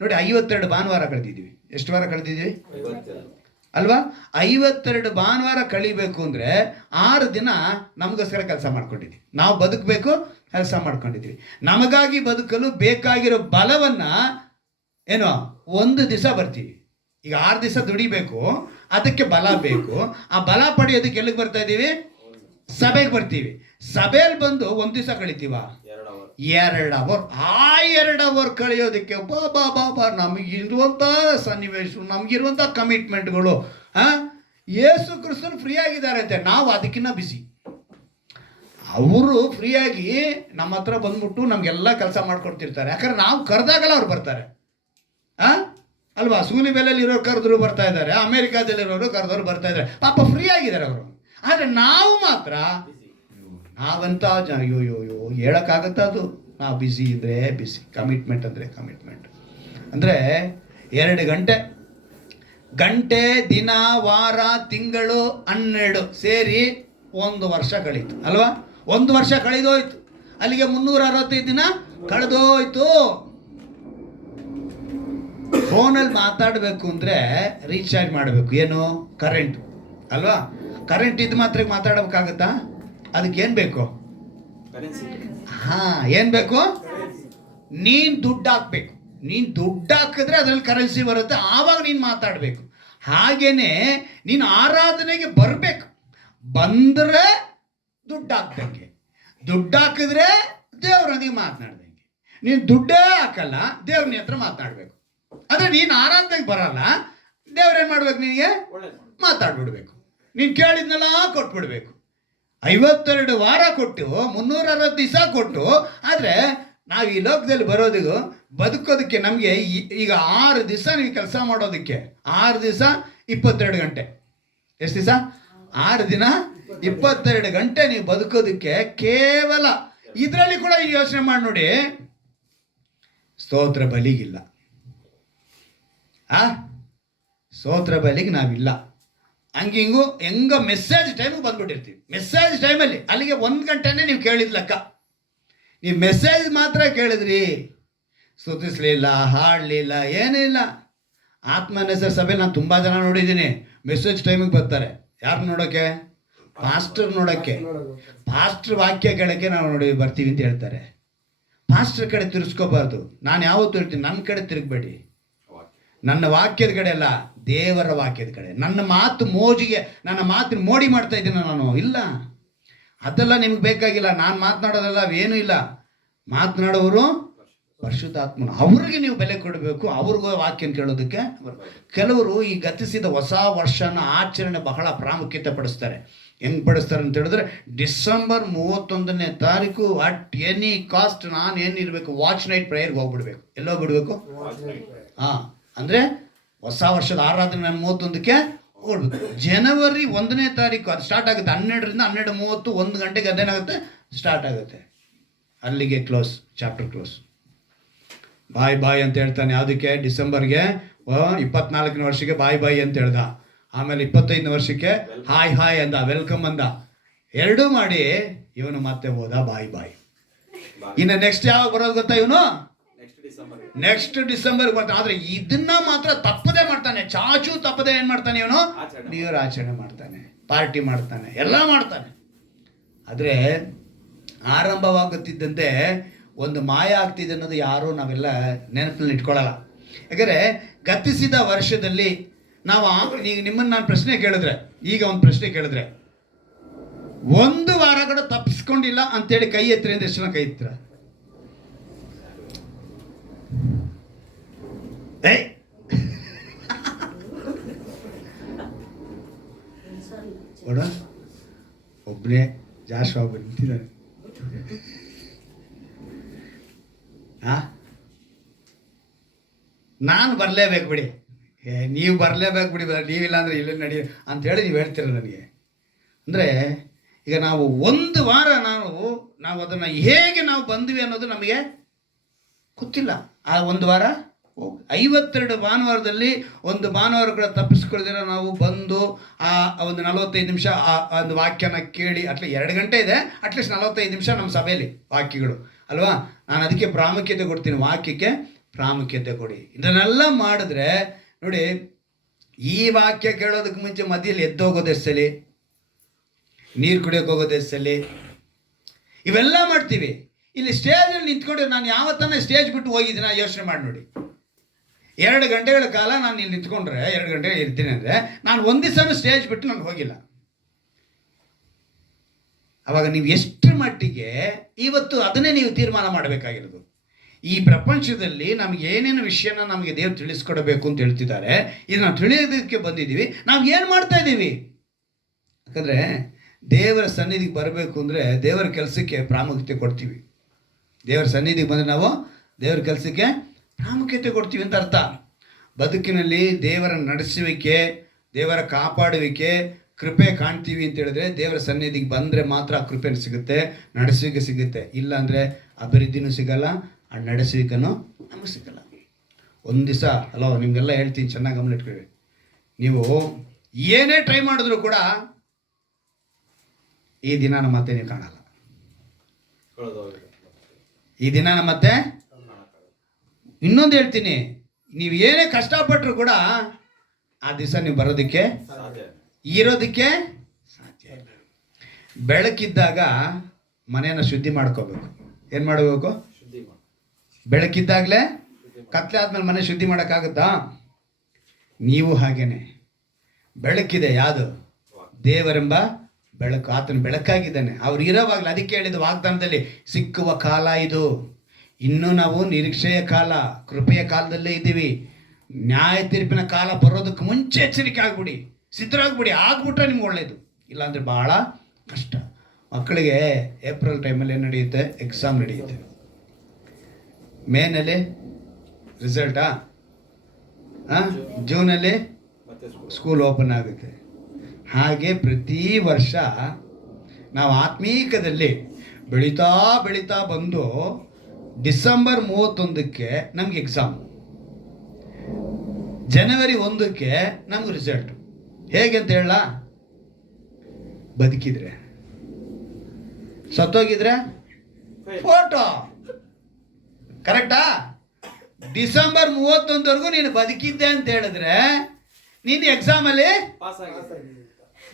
ನೋಡಿ, 52 ಭಾನುವಾರ ಕಳೆದಿದ್ದೀವಿ. ಎಷ್ಟು ವಾರ ಕಳೆದಿದ್ದೀವಿ ಅಲ್ವಾ? 52 ಭಾನುವಾರ ಕಳಿಬೇಕು ಅಂದರೆ 6 ದಿನ ನಮಗೋಸ್ಕರ ಕೆಲಸ ಮಾಡ್ಕೊಂಡಿದ್ದೀವಿ. ನಾವು ಬದುಕಬೇಕು, ಕೆಲಸ ಮಾಡ್ಕೊಂಡಿದ್ದೀವಿ. ನಮಗಾಗಿ ಬದುಕಲು ಬೇಕಾಗಿರೋ ಬಲವನ್ನ ಏನೋ 1 ದಿವಸ ಬರ್ತೀವಿ. ಈಗ 6 ದಿವಸ ದುಡಿಬೇಕು, ಅದಕ್ಕೆ ಬಲ ಬೇಕು. ಆ ಬಲ ಪಡೆಯೋದಕ್ಕೆ ಎಲ್ಲಿಗೆ ಬರ್ತಾ ಇದ್ದೀವಿ? ಸಭೆಗೆ ಬರ್ತೀವಿ. ಸಭೆಯಲ್ಲಿ ಬಂದು 1 ದಿವಸ ಕಳಿತೀವ, 2 ಅವರ್. ಆ 2 ಅವರ್ ಕಳೆಯೋದಕ್ಕೆ ಬಾಬಾ ನಮಗಿರುವಂಥ ಸನ್ನಿವೇಶ, ನಮಗಿರುವಂಥ ಕಮಿಟ್ಮೆಂಟ್ಗಳು. ಯೇಸು ಕ್ರಿಸ್ತನು ಫ್ರೀ ಆಗಿದ್ದಾರೆ ಅಂತೆ, ನಾವು ಅದಕ್ಕಿಂತ ಬಿಸಿ. ಅವರು ಫ್ರೀಯಾಗಿ ನಮ್ಮ ಹತ್ರ ಬಂದ್ಬಿಟ್ಟು ನಮಗೆಲ್ಲ ಕೆಲಸ ಮಾಡ್ಕೊಡ್ತಿರ್ತಾರೆ. ಯಾಕಂದ್ರೆ ನಾವು ಕರೆದಾಗಲ್ಲ ಅವ್ರು ಬರ್ತಾರೆ. ಅಲ್ವಾ? ಸೂಲಿ ಬೆಲೆಯಲ್ಲಿ ಇರೋರು ಕರೆದ್ರು ಬರ್ತಾ ಇದ್ದಾರೆ, ಅಮೆರಿಕಾದಲ್ಲಿರೋರು ಕರೆದವ್ರು ಬರ್ತಾ ಇದ್ದಾರೆ. ಪಾಪ ಫ್ರೀ ಆಗಿದ್ದಾರೆ ಅವರು. ಆದರೆ ನಾವು ಮಾತ್ರ ನಾವಂತ ಅಯ್ಯೋ ಹೇಳೋಕ್ಕಾಗತ್ತಾ? ಅದು ನಾವು ಬ್ಯುಸಿ ಇದ್ರೆ ಬಿಸಿ. ಕಮಿಟ್ಮೆಂಟ್ ಅಂದರೆ ಕಮಿಟ್ಮೆಂಟ್. ಅಂದರೆ 2 ಗಂಟೆ ದಿನ, ವಾರ, ತಿಂಗಳು 12 ಸೇರಿ 1 ವರ್ಷ ಕಳೀತು ಅಲ್ವಾ? 1 ವರ್ಷ ಕಳೆದೋಯ್ತು. ಅಲ್ಲಿಗೆ 365 ದಿನ ಕಳೆದೋಯ್ತು. ಫೋನಲ್ಲಿ ಮಾತಾಡಬೇಕು ಅಂದರೆ ರೀಚಾರ್ಜ್ ಮಾಡಬೇಕು. ಏನು? ಕರೆಂಟ್ ಅಲ್ವಾ? ಕರೆಂಟ್ ಇದ್ದು ಮಾತ್ರ ಮಾತಾಡಬೇಕಾಗತ್ತಾ? ಅದಕ್ಕೆ ಏನು ಬೇಕು? ಏನು ಬೇಕು? ನೀನು ದುಡ್ಡು ಹಾಕ್ಬೇಕು. ನೀನು ದುಡ್ಡು ಹಾಕಿದ್ರೆ ಅದರಲ್ಲಿ ಕರೆನ್ಸಿ ಬರುತ್ತೆ, ಆವಾಗ ನೀನು ಮಾತಾಡಬೇಕು. ಹಾಗೇನೆ ನೀನು ಆರಾಧನೆಗೆ ಬರಬೇಕು. ಬಂದರೆ ದುಡ್ಡು ಹಾಕ್ದಂಗೆ, ದುಡ್ಡು ಹಾಕಿದ್ರೆ ದೇವ್ರೊಂದಿಗೆ ಮಾತನಾಡ್ದಂಗೆ. ನೀನು ದುಡ್ಡೇ ಹಾಕಲ್ಲ, ದೇವ್ರನ್ನ ಹತ್ರ ಮಾತನಾಡಬೇಕು. ಅಂದರೆ ನೀನು ಆರಾಧನೆಗೆ ಬರಲ್ಲ, ದೇವ್ರೇನು ಮಾಡ್ಬೇಕು? ನಿನಗೆ ಮಾತಾಡ್ಬಿಡ್ಬೇಕು. ನೀನು ಕೇಳಿದ್ನೆಲ್ಲ ಕೊಟ್ಬಿಡ್ಬೇಕು. 52 ವಾರ ಕೊಟ್ಟು 360 ದಿವಸ ಕೊಟ್ಟು. ಆದರೆ ನಾವು ಈ ಲೋಕದಲ್ಲಿ ಬದುಕೋದಕ್ಕೆ ನಮಗೆ ಈಗ 6 ದಿವಸ ನೀವು ಕೆಲಸ ಮಾಡೋದಕ್ಕೆ 6 ದಿವಸ 22 ಗಂಟೆ. ಎಷ್ಟು ದಿವಸ? 6 ದಿನ 22 ಗಂಟೆ ನೀವು ಬದುಕೋದಕ್ಕೆ ಕೇವಲ ಇದರಲ್ಲಿ ಕೂಡ ಯೋಚನೆ ಮಾಡಿ ನೋಡಿ. ಸ್ತೋತ್ರ ಬಲಿಗಿಲ್ಲ, ಸ್ತೋತ್ರ ಬಲಿಗೆ ನಾವಿಲ್ಲ. ಹಂಗಿಂಗು ಹೆಂಗ ಮೆಸೇಜ್ ಟೈಮಿಗೆ ಬಂದ್ಬಿಟ್ಟಿರ್ತೀವಿ. ಮೆಸೇಜ್ ಟೈಮಲ್ಲಿ ಅಲ್ಲಿಗೆ 1 ಗಂಟೆನೇ ನೀವು ಕೇಳಿದ ಲೆಕ್ಕ. ನೀವು ಮೆಸೇಜ್ ಮಾತ್ರ ಕೇಳಿದ್ರಿ, ಸ್ತುತಿಸ್ಲಿಲ್ಲ, ಹಾಡಲಿಲ್ಲ, ಏನಿಲ್ಲ. ಆತ್ಮನೆಸರ್ ಸಭೆಯಲ್ಲಿ ನಾನು ತುಂಬ ಜನ ನೋಡಿದ್ದೀನಿ. ಮೆಸೇಜ್ ಟೈಮಿಗೆ ಬರ್ತಾರೆ. ಯಾರು ನೋಡೋಕ್ಕೆ? ಪಾಸ್ಟರ್ ನೋಡೋಕ್ಕೆ. ಪಾಸ್ಟರ್ ವಾಕ್ಯ ಕೇಳೋಕ್ಕೆ ನಾವು ಬರ್ತೀವಿ ಅಂತ ಹೇಳ್ತಾರೆ. ಪಾಸ್ಟರ್ ಕಡೆ ತಿರ್ಸ್ಕೋಬಾರ್ದು. ನಾನು ಯಾವತ್ತೂ ಹೇಳ್ತೀನಿ, ನನ್ನ ಕಡೆ ತಿರುಗಬೇಡಿ. ನನ್ನ ವಾಕ್ಯದ ಕಡೆ ಅಲ್ಲ, ದೇವರ ವಾಕ್ಯದ ಕಡೆ. ನನ್ನ ಮಾತು ಮೋಜಿಗೆ, ನನ್ನ ಮಾತಿನ ಮೋಡಿ ಮಾಡ್ತಾ ಇದ್ದೀನಿ ನಾನು. ಇಲ್ಲ, ಅದೆಲ್ಲ ನಿಮ್ಗೆ ಬೇಕಾಗಿಲ್ಲ. ನಾನು ಮಾತನಾಡೋದಲ್ಲ, ಅವೇನೂ ಇಲ್ಲ. ಮಾತನಾಡೋರು ಪರಿಶುದ್ಧಾತ್ಮನು. ಅವ್ರಿಗೆ ನೀವು ಬೆಲೆ ಕೊಡಬೇಕು. ಅವ್ರಿಗೂ ವಾಕ್ಯನ ಕೇಳೋದಕ್ಕೆ. ಕೆಲವರು ಈ ಗತಿಸಿದ ಹೊಸ ವರ್ಷನ ಆಚರಣೆ ಬಹಳ ಪ್ರಾಮುಖ್ಯತೆ ಪಡಿಸ್ತಾರೆ. ಹೆಂಗೆ ಪಡಿಸ್ತಾರೆ ಅಂತ ಹೇಳಿದ್ರೆ, ಡಿಸೆಂಬರ್ 31ನೇ ತಾರೀಕು ಅಟ್ ಎನಿ ಕಾಸ್ಟ್ ನಾನು ಏನಿರಬೇಕು, ವಾಚ್ ನೈಟ್ ಪ್ರೇಯರ್ಗೆ ಹೋಗ್ಬಿಡ್ಬೇಕು. ಎಲ್ಲೋಗ್ಬಿಡ್ಬೇಕು? ಅಂದರೆ ಹೊಸ ವರ್ಷದ ಆರಾಧನೆ 31ಕ್ಕೆ ಹೋಗ್ಬೇಕು. ಜನವರಿ 1ನೇ ತಾರೀಕು ಅದು ಸ್ಟಾರ್ಟ್ ಆಗುತ್ತೆ. 12ರಿಂದ 12:30 1 ಗಂಟೆಗೆ ಅದೇನಾಗುತ್ತೆ, ಸ್ಟಾರ್ಟ್ ಆಗುತ್ತೆ. ಅಲ್ಲಿಗೆ ಕ್ಲೋಸ್, ಚಾಪ್ಟರ್ ಕ್ಲೋಸ್. ಬಾಯ್ ಅಂತ ಹೇಳ್ತಾನೆ. ಯಾವುದಕ್ಕೆ? ಡಿಸೆಂಬರ್ಗೆ 24ನೇ ವರ್ಷಕ್ಕೆ ಬಾಯ್ ಅಂತ ಹೇಳ್ದ. ಆಮೇಲೆ 25ನೇ ವರ್ಷಕ್ಕೆ ಹಾಯ್ ಅಂದ, ವೆಲ್ಕಮ್ ಅಂದ. ಎರಡೂ ಮಾಡಿ ಇವನು ಮತ್ತೆ ಹೋದ ಬಾಯ್. ಇನ್ನು ನೆಕ್ಸ್ಟ್ ಯಾವಾಗ ಬರೋದು ಗೊತ್ತಾ? ಇವನು ನೆಕ್ಸ್ಟ್ ಡಿಸೆಂಬರ್ಗೆ ಬರ್ತಾನೆ. ಆದರೆ ಇದನ್ನ ಮಾತ್ರ ತಪ್ಪದೆ ಮಾಡ್ತಾನೆ. ಚಾಚು ತಪ್ಪದೆ ಏನು ಮಾಡ್ತಾನೆ ಇವನು? ನ್ಯೂ ಇಯರ್ ಆಚರಣೆ ಮಾಡ್ತಾನೆ, ಪಾರ್ಟಿ ಮಾಡ್ತಾನೆ, ಎಲ್ಲ ಮಾಡ್ತಾನೆ. ಆದರೆ ಆರಂಭವಾಗುತ್ತಿದ್ದಂತೆ ಒಂದು ಮಾಯ ಆಗ್ತಿದೆ ಅನ್ನೋದು ಯಾರೂ ನಾವೆಲ್ಲ ನೆನಪಿನಲ್ಲಿ ಇಟ್ಕೊಳ್ಳಲ್ಲ. ಯಾಕಂದರೆ ಗತಿಸಿದ ವರ್ಷದಲ್ಲಿ ನಾವು ಈಗ ನಿಮ್ಮನ್ನು ನಾನು ಪ್ರಶ್ನೆ ಕೇಳಿದ್ರೆ, ಈಗ ಒಂದು ಪ್ರಶ್ನೆ ಕೇಳಿದ್ರೆ, ಒಂದು ವಾರ ಕೂಡ ತಪ್ಪಿಸ್ಕೊಂಡಿಲ್ಲ ಅಂತೇಳಿ ಕೈ ಎತ್ತರಿ ಅಂದ್ರೆ ಎಷ್ಟು ಜನ ಕೈ ಎತ್ತರ? ಒಬ್ಬನೇ ಜಾಸ್ತಿ ಒಬ್ಬ ನಿಂತಿದ್ದಾನೆ. ನಾನು ಬರಲೇಬೇಕು ಬಿಡಿ, ನೀವು ಬರಲೇಬೇಕು ಬಿಡಿ, ನೀವಿಲ್ಲ ಅಂದರೆ ಇಲ್ಲೇ ನಡಿ ಅಂಥೇಳಿ ನೀವು ಹೇಳ್ತೀರ ನನಗೆ. ಅಂದರೆ ಈಗ ನಾವು ಒಂದು ವಾರ ನಾವು ಅದನ್ನು ಹೇಗೆ ನಾವು ಬಂದ್ವಿ ಅನ್ನೋದು ನಮಗೆ ಗೊತ್ತಿಲ್ಲ. ಆ ಒಂದು ವಾರ 52 ಭಾನುವಾರದಲ್ಲಿ ಒಂದು ಭಾನುವಾರ ಕೂಡ ತಪ್ಪಿಸ್ಕೊಳ್ದಿರ ನಾವು ಬಂದು ಆ ಒಂದು 45 ನಿಮಿಷ ಆ ಒಂದು ವಾಕ್ಯನ ಕೇಳಿ, ಅಟ್ಲೀಸ್ಟ್ 2 ಗಂಟೆ ಇದೆ, ಅಟ್ಲೀಸ್ಟ್ 45 ನಿಮಿಷ ನಮ್ಮ ಸಭೆಯಲ್ಲಿ ವಾಕ್ಯಗಳು ಅಲ್ವಾ. ನಾನು ಅದಕ್ಕೆ ಪ್ರಾಮುಖ್ಯತೆ ಕೊಡ್ತೀನಿ, ವಾಕ್ಯಕ್ಕೆ ಪ್ರಾಮುಖ್ಯತೆ ಕೊಡಿ. ಇದನ್ನೆಲ್ಲ ಮಾಡಿದ್ರೆ ನೋಡಿ, ಈ ವಾಕ್ಯ ಕೇಳೋದಕ್ಕೆ ಮುಂಚೆ ಮಧ್ಯದಲ್ಲಿ ಎದ್ದೋಗೋದು ಎಷ್ಟಲ್ಲಿ, ನೀರು ಕುಡಿಯೋಕೆ ಹೋಗೋದು ಎಷ್ಟಲ್ಲಿ, ಇವೆಲ್ಲ ಮಾಡ್ತೀವಿ. ಇಲ್ಲಿ ಸ್ಟೇಜಲ್ಲಿ ನಿಂತ್ಕೊಂಡು ನಾನು ಯಾವತ್ತನ್ನ ಸ್ಟೇಜ್ ಬಿಟ್ಟು ಹೋಗಿದ್ದೀನ ಯೋಚನೆ ಮಾಡಿ ನೋಡಿ. 2 ಗಂಟೆಗಳ ಕಾಲ ನಾನು ಇಲ್ಲಿ ನಿಂತ್ಕೊಂಡ್ರೆ 2 ಗಂಟೆ ಇರ್ತೀನಿ ಅಂದರೆ ನಾನು ಒಂದು ದಿವಸನೂ ಸ್ಟೇಜ್ ಬಿಟ್ಟು ನಾನು ಹೋಗಿಲ್ಲ. ಅವಾಗ ನೀವು ಎಷ್ಟು ಮಟ್ಟಿಗೆ ಇವತ್ತು ಅದನ್ನೇ ನೀವು ತೀರ್ಮಾನ ಮಾಡಬೇಕಾಗಿರೋದು. ಈ ಪ್ರಪಂಚದಲ್ಲಿ ನಮ್ಗೆ ಏನೇನು ವಿಷಯನ ನಮಗೆ ದೇವ್ರು ತಿಳಿಸ್ಕೊಡಬೇಕು ಅಂತ ಹೇಳ್ತಿದ್ದಾರೆ, ಇದು ನಾವು ತಿಳಿಯೋದಕ್ಕೆ ಬಂದಿದ್ದೀವಿ. ನಾವು ಏನು ಮಾಡ್ತಾ ಇದ್ದೀವಿ? ಯಾಕಂದರೆ ದೇವರ ಸನ್ನಿಧಿಗೆ ಬರಬೇಕು ಅಂದರೆ ದೇವರ ಕೆಲಸಕ್ಕೆ ಪ್ರಾಮುಖ್ಯತೆ ಕೊಡ್ತೀವಿ. ದೇವರ ಸನ್ನಿಧಿಗೆ ಬಂದರೆ ನಾವು ದೇವರ ಕೆಲಸಕ್ಕೆ ಪ್ರಾಮುಖ್ಯತೆ ಕೊಡ್ತೀವಿ ಅಂತ ಅರ್ಥ. ಬದುಕಿನಲ್ಲಿ ದೇವರ ನಡೆಸುವಿಕೆ, ದೇವರ ಕಾಪಾಡುವಿಕೆ, ಕೃಪೆ ಕಾಣ್ತೀವಿ ಅಂತ ಹೇಳಿದ್ರೆ ದೇವರ ಸನ್ನಿಧಿಗೆ ಬಂದರೆ ಮಾತ್ರ ಆ ಕೃಪೆ ಸಿಗುತ್ತೆ, ನಡೆಸುವಿಕೆ ಸಿಗುತ್ತೆ. ಇಲ್ಲಾಂದರೆ ಅಭಿವೃದ್ಧಿನೂ ಸಿಗಲ್ಲ, ಆ ನಡೆಸುವಿಕೆನೂ ನಮಗೆ ಸಿಗಲ್ಲ. ಒಂದು ದಿವಸ ಅಲೋ ನಿಮಗೆಲ್ಲ ಹೇಳ್ತೀನಿ, ಚೆನ್ನಾಗಿ ಗಮನ ಇಟ್ಕೊಳ್ಳಿ. ನೀವು ಏನೇ ಟ್ರೈ ಮಾಡಿದ್ರು ಕೂಡ ಈ ದಿನ ಮತ್ತೆ ನೀವು ಕಾಣಲ್ಲ. ಈ ದಿನ ಮತ್ತೆ ಇನ್ನೊಂದು ಹೇಳ್ತೀನಿ, ನೀವು ಏನೇ ಕಷ್ಟಪಟ್ಟರು ಕೂಡ ಆ ದಿವಸ ನೀವು ಬರೋದಕ್ಕೆ ಇರೋದಕ್ಕೆ ಸಾಧ್ಯ ಇಲ್ಲ. ಬೆಳಕಿದ್ದಾಗ ಮನೆಯನ್ನು ಶುದ್ಧಿ ಮಾಡ್ಕೋಬೇಕು. ಏನು ಮಾಡಬೇಕು? ಬೆಳಕಿದ್ದಾಗಲೇ. ಕತ್ಲೆ ಆದ್ಮೇಲೆ ಮನೆ ಶುದ್ಧಿ ಮಾಡೋಕ್ಕಾಗುತ್ತಾ? ನೀವು ಹಾಗೇನೆ. ಬೆಳಕಿದೆ, ಯಾವುದು? ದೇವರೆಂಬ ಬೆಳಕು. ಆತನ ಬೆಳಕಾಗಿದ್ದಾನೆ. ಅವ್ರು ಇರೋವಾಗಲೇ, ಅದಕ್ಕೆ ಹೇಳಿದ ವಾಗ್ದಾನದಲ್ಲಿ ಸಿಕ್ಕುವ ಕಾಲ ಇದು. ಇನ್ನೂ ನಾವು ನಿರೀಕ್ಷೆಯ ಕಾಲ, ಕೃಪೆಯ ಕಾಲದಲ್ಲೇ ಇದ್ದೀವಿ. ನ್ಯಾಯ ತೀರ್ಪಿನ ಕಾಲ ಬರೋದಕ್ಕೆ ಮುಂಚೆ ಎಚ್ಚರಿಕೆ ಆಗ್ಬಿಡಿ, ಸಿದ್ಧರಾಗ್ಬಿಡಿ. ಆಗ್ಬಿಟ್ರೆ ನಿಮ್ಗೆ ಒಳ್ಳೇದು, ಇಲ್ಲಾಂದರೆ ಭಾಳ ಕಷ್ಟ. ಮಕ್ಕಳಿಗೆ ಏಪ್ರಿಲ್ ಟೈಮಲ್ಲಿ ಏನು ನಡೆಯುತ್ತೆ? ಎಕ್ಸಾಮ್ ನಡೆಯುತ್ತೆ. ಮೇನಲ್ಲಿ ರಿಸಲ್ಟಾ? ಜೂನಲ್ಲಿ ಸ್ಕೂಲ್ ಓಪನ್ ಆಗುತ್ತೆ. ಹಾಗೆ ಪ್ರತಿ ವರ್ಷ ನಾವು ಆತ್ಮೀಕದಲ್ಲಿ ಬೆಳೀತಾ ಬೆಳೀತಾ ಬಂದು ಡಿಸೆಂಬರ್ 31ಕ್ಕೆ ನಮ್ಗೆ ಎಕ್ಸಾಮ್, ಜನವರಿ 1ಕ್ಕೆ ನಮ್ಗೆ ರಿಸಲ್ಟ್. ಹೇಗೆ ಅಂತ ಹೇಳ? ಬದುಕಿದ್ರೆ, ಸತ್ತೋಗಿದ್ರೆ ಫೋಟೋ. ಕರೆಕ್ಟಾ? ಡಿಸೆಂಬರ್ 31ವರೆಗೂ ನೀನು ಬದುಕಿದ್ದೆ ಅಂತ ಹೇಳಿದ್ರೆ ನೀನು ಎಕ್ಸಾಮಲ್ಲಿ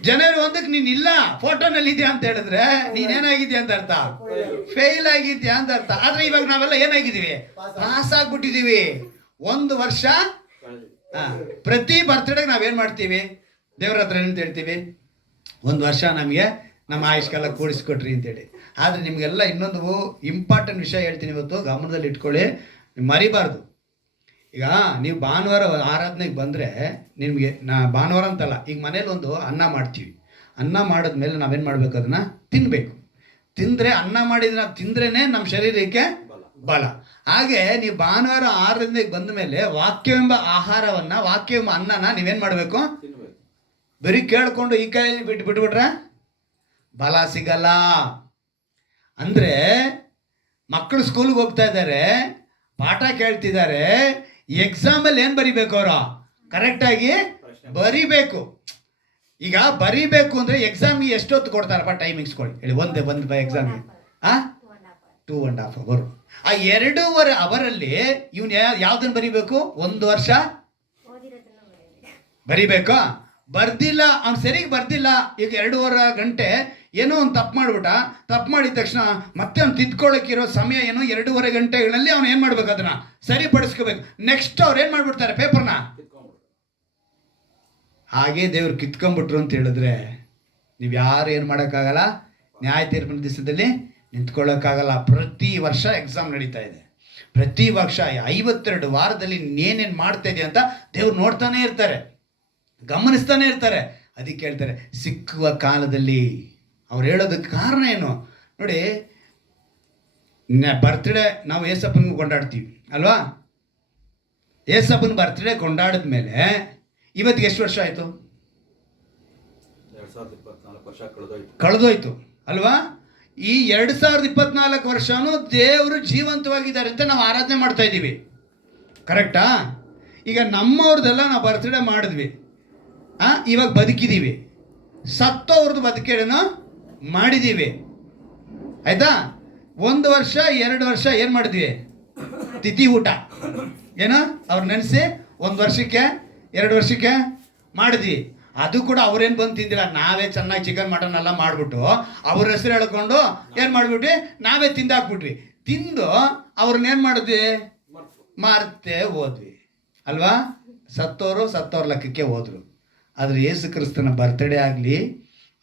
ಜನವರಿ 1ಕ್ಕೆ ನೀನು ಇಲ್ಲ, ಫೋಟೋನಲ್ಲಿ ಇದೆಯಾ ಅಂತ ಹೇಳಿದ್ರೆ ನೀನೇನಾಗಿದ್ಯಾ ಅಂತ ಅರ್ಥ? ಫೇಲ್ ಆಗಿದ್ಯಾ ಅಂತ ಅರ್ಥ. ಆದ್ರೆ ಇವಾಗ ನಾವೆಲ್ಲ ಏನಾಗಿದ್ದೀವಿ? ಪಾಸ್ ಆಗ್ಬಿಟ್ಟಿದ್ದೀವಿ. 1 ವರ್ಷ. ಪ್ರತಿ ಬರ್ತ್ಡೇಗೆ ನಾವೇನು ಮಾಡ್ತೀವಿ? ದೇವ್ರ ಹತ್ರ ಏನಂತ ಹೇಳ್ತೀವಿ? 1 ವರ್ಷ ನಮಗೆ ನಮ್ಮ ಆಯುಷ್ಕಾಲ ಕೂಡಿಸ್ಕೊಟ್ರಿ ಅಂತೇಳಿ. ಆದರೆ ನಿಮಗೆಲ್ಲ ಇನ್ನೊಂದು ಇಂಪಾರ್ಟೆಂಟ್ ವಿಷಯ ಹೇಳ್ತೀನಿ ಇವತ್ತು, ಗಮನದಲ್ಲಿ ಇಟ್ಕೊಳ್ಳಿ, ಮರಿಬಾರ್ದು. ಈಗ ನೀವು ಭಾನುವಾರ ಆರಾಧನೆಗೆ ಬಂದರೆ ನಿಮಗೆ ಭಾನುವಾರ ಅಂತಲ್ಲ, ಈಗ ಮನೇಲಿ ಒಂದು ಅನ್ನ ಮಾಡ್ತೀವಿ. ಅನ್ನ ಮಾಡಿದ್ಮೇಲೆ ನಾವೇನು ಮಾಡಬೇಕು? ಅದನ್ನು ತಿನ್ನಬೇಕು. ತಿಂದರೆ, ಅನ್ನ ಮಾಡಿದ್ರೆ ತಿಂದ್ರೇ ನಮ್ಮ ಶರೀರಕ್ಕೆ ಬಲ. ಹಾಗೆ ನೀವು ಭಾನುವಾರ ಆರಾಧನೆಗೆ ಬಂದ ಮೇಲೆ ವಾಕ್ಯವೆಂಬ ಆಹಾರವನ್ನು, ವಾಕ್ಯವೆಂಬ ಅನ್ನನ ನೀವೇನು ಮಾಡಬೇಕು? ಬರೀ ಕೇಳಿಕೊಂಡು ಈ ಕೈ ಬಿಟ್ಬಿಟ್ರೆ ಬಲ ಸಿಗಲ್ಲ. ಅಂದರೆ ಮಕ್ಕಳು ಸ್ಕೂಲ್ಗೆ ಹೋಗ್ತಾ ಇದ್ದಾರೆ, ಪಾಠ ಕೇಳ್ತಿದ್ದಾರೆ, ಎಕ್ಸಾಮಲ್ಲಿ ಏನು ಬರಿಬೇಕು? ಅವರು ಕರೆಕ್ಟಾಗಿ ಬರಿಬೇಕು. ಈಗ ಬರಿಬೇಕು ಅಂದರೆ ಎಕ್ಸಾಮ್ಗೆ ಎಷ್ಟೊತ್ತು ಕೊಡ್ತಾರಪ್ಪ? ಟೈಮಿಂಗ್ಸ್ ಕೊಡಿ ಹೇಳಿ. ಒಂದು ಎಕ್ಸಾಮ್ಗೆ 2.5 ಅವರ್. ಆ 2.5 ಅವರಲ್ಲಿ ಇವನು ಯಾವುದನ್ನು ಬರಿಬೇಕು? 1 ವರ್ಷ ಬರಿಬೇಕು. ಬರ್ದಿಲ್ಲ, ಅವ್ನು ಸರಿಗೆ ಬರ್ದಿಲ್ಲ. ಈಗ 2.5 ಗಂಟೆ ಏನೋ ಒಂದು ತಪ್ಪು ಮಾಡಿಬಿಟ್ಟ. ತಪ್ಪು ಮಾಡಿದ ತಕ್ಷಣ ಮತ್ತೆ ಅವ್ನು ತಿದ್ಕೊಳ್ಳೋಕ್ಕಿರೋ ಸಮಯ ಏನೋ 2.5 ಗಂಟೆಗಳಲ್ಲಿ ಅವ್ನು ಏನು ಮಾಡ್ಬೇಕು, ಅದನ್ನ ಸರಿಪಡಿಸ್ಕೋಬೇಕು. ನೆಕ್ಸ್ಟ್ ಅವ್ರು ಏನು ಮಾಡ್ಬಿಡ್ತಾರೆ, ಪೇಪರ್ನ ಹಾಗೆ ದೇವ್ರು ಕಿತ್ಕೊಂಡ್ಬಿಟ್ರು ಅಂತ ಹೇಳಿದ್ರೆ ನೀವು ಯಾರು ಏನು ಮಾಡೋಕ್ಕಾಗಲ್ಲ, ನ್ಯಾಯ ತೀರ್ಪಿನ ದಿವಸದಲ್ಲಿ ನಿಂತ್ಕೊಳ್ಳೋಕ್ಕಾಗಲ್ಲ. ಪ್ರತಿ ವರ್ಷ ಎಕ್ಸಾಮ್ ನಡೀತಾ ಇದೆ. ಪ್ರತಿ ವರ್ಷ 52 ವಾರದಲ್ಲಿ ಏನೇನು ಮಾಡ್ತಾ ಇದೆಯಾ ಅಂತ ದೇವ್ರು ನೋಡ್ತಾನೆ ಇರ್ತಾರೆ, ಗಮನಿಸ್ತಾನೆ ಇರ್ತಾರೆ. ಅದಕ್ಕೆ ಹೇಳ್ತಾರೆ ಸಿಕ್ಕುವ ಕಾಲದಲ್ಲಿ. ಅವ್ರು ಹೇಳೋದಕ್ಕೆ ಕಾರಣ ಏನು ನೋಡಿ, ಬರ್ತ್ಡೇ ನಾವು ಏಸಪ್ಪನಿಗೂ ಕೊಂಡಾಡ್ತೀವಿ ಅಲ್ವಾ. ಏಸಪ್ಪನ ಬರ್ತ್ಡೇ ಕೊಂಡಾಡಿದ್ಮೇಲೆ ಇವತ್ತಿಗೆ ಎಷ್ಟು ವರ್ಷ ಆಯಿತು? 2024 ವರ್ಷ ಕಳೆದೋಯ್ತು ಅಲ್ವಾ. ಈ 2024 ವರ್ಷನೂ ದೇವರು ಜೀವಂತವಾಗಿದ್ದಾರೆ ಅಂತ ನಾವು ಆರಾಧನೆ ಮಾಡ್ತಾ ಇದ್ದೀವಿ, ಕರೆಕ್ಟಾ? ಈಗ ನಮ್ಮವ್ರದ್ದೆಲ್ಲ ನಾವು ಬರ್ತ್ಡೇ ಮಾಡಿದ್ವಿ, ಇವಾಗ ಬದುಕಿದ್ದೀವಿ. ಸತ್ತೋವ್ರದ್ದು ಬದುಕೇಳನ್ನು ಮಾಡಿದ್ದೀವಿ, ಆಯ್ತಾ? 1 ವರ್ಷ 2 ವರ್ಷ ಏನು ಮಾಡಿದ್ವಿ, ತಿಥಿ ಊಟ ಏನೋ ಅವ್ರು ನೆನೆಸಿ 1 ವರ್ಷಕ್ಕೆ 2 ವರ್ಷಕ್ಕೆ ಮಾಡಿದ್ವಿ. ಅದು ಕೂಡ ಅವ್ರೇನು ಬಂದು ತಿಂದಿಲ್ಲ, ನಾವೇ ಚೆನ್ನಾಗಿ ಚಿಕನ್ ಮಟನ್ ಎಲ್ಲ ಮಾಡಿಬಿಟ್ಟು ಅವ್ರ ಹೆಸರು ಹೇಳ್ಕೊಂಡು ಏನು ಮಾಡಿಬಿಟ್ವಿ, ನಾವೇ ತಿಂದಾಕ್ಬಿಟ್ವಿ. ತಿಂದು ಅವ್ರನ್ನೇನು ಮಾಡಿದ್ವಿ, ಮಾರ್ತೇ ಹೋದ್ವಿ ಅಲ್ವಾ. ಸತ್ತೋರ ಲೆಕ್ಕಕ್ಕೆ ಹೋದರು. ಆದರೆ ಯೇಸು ಕ್ರಿಸ್ತನ ಬರ್ತ್ಡೇ ಆಗಲಿ,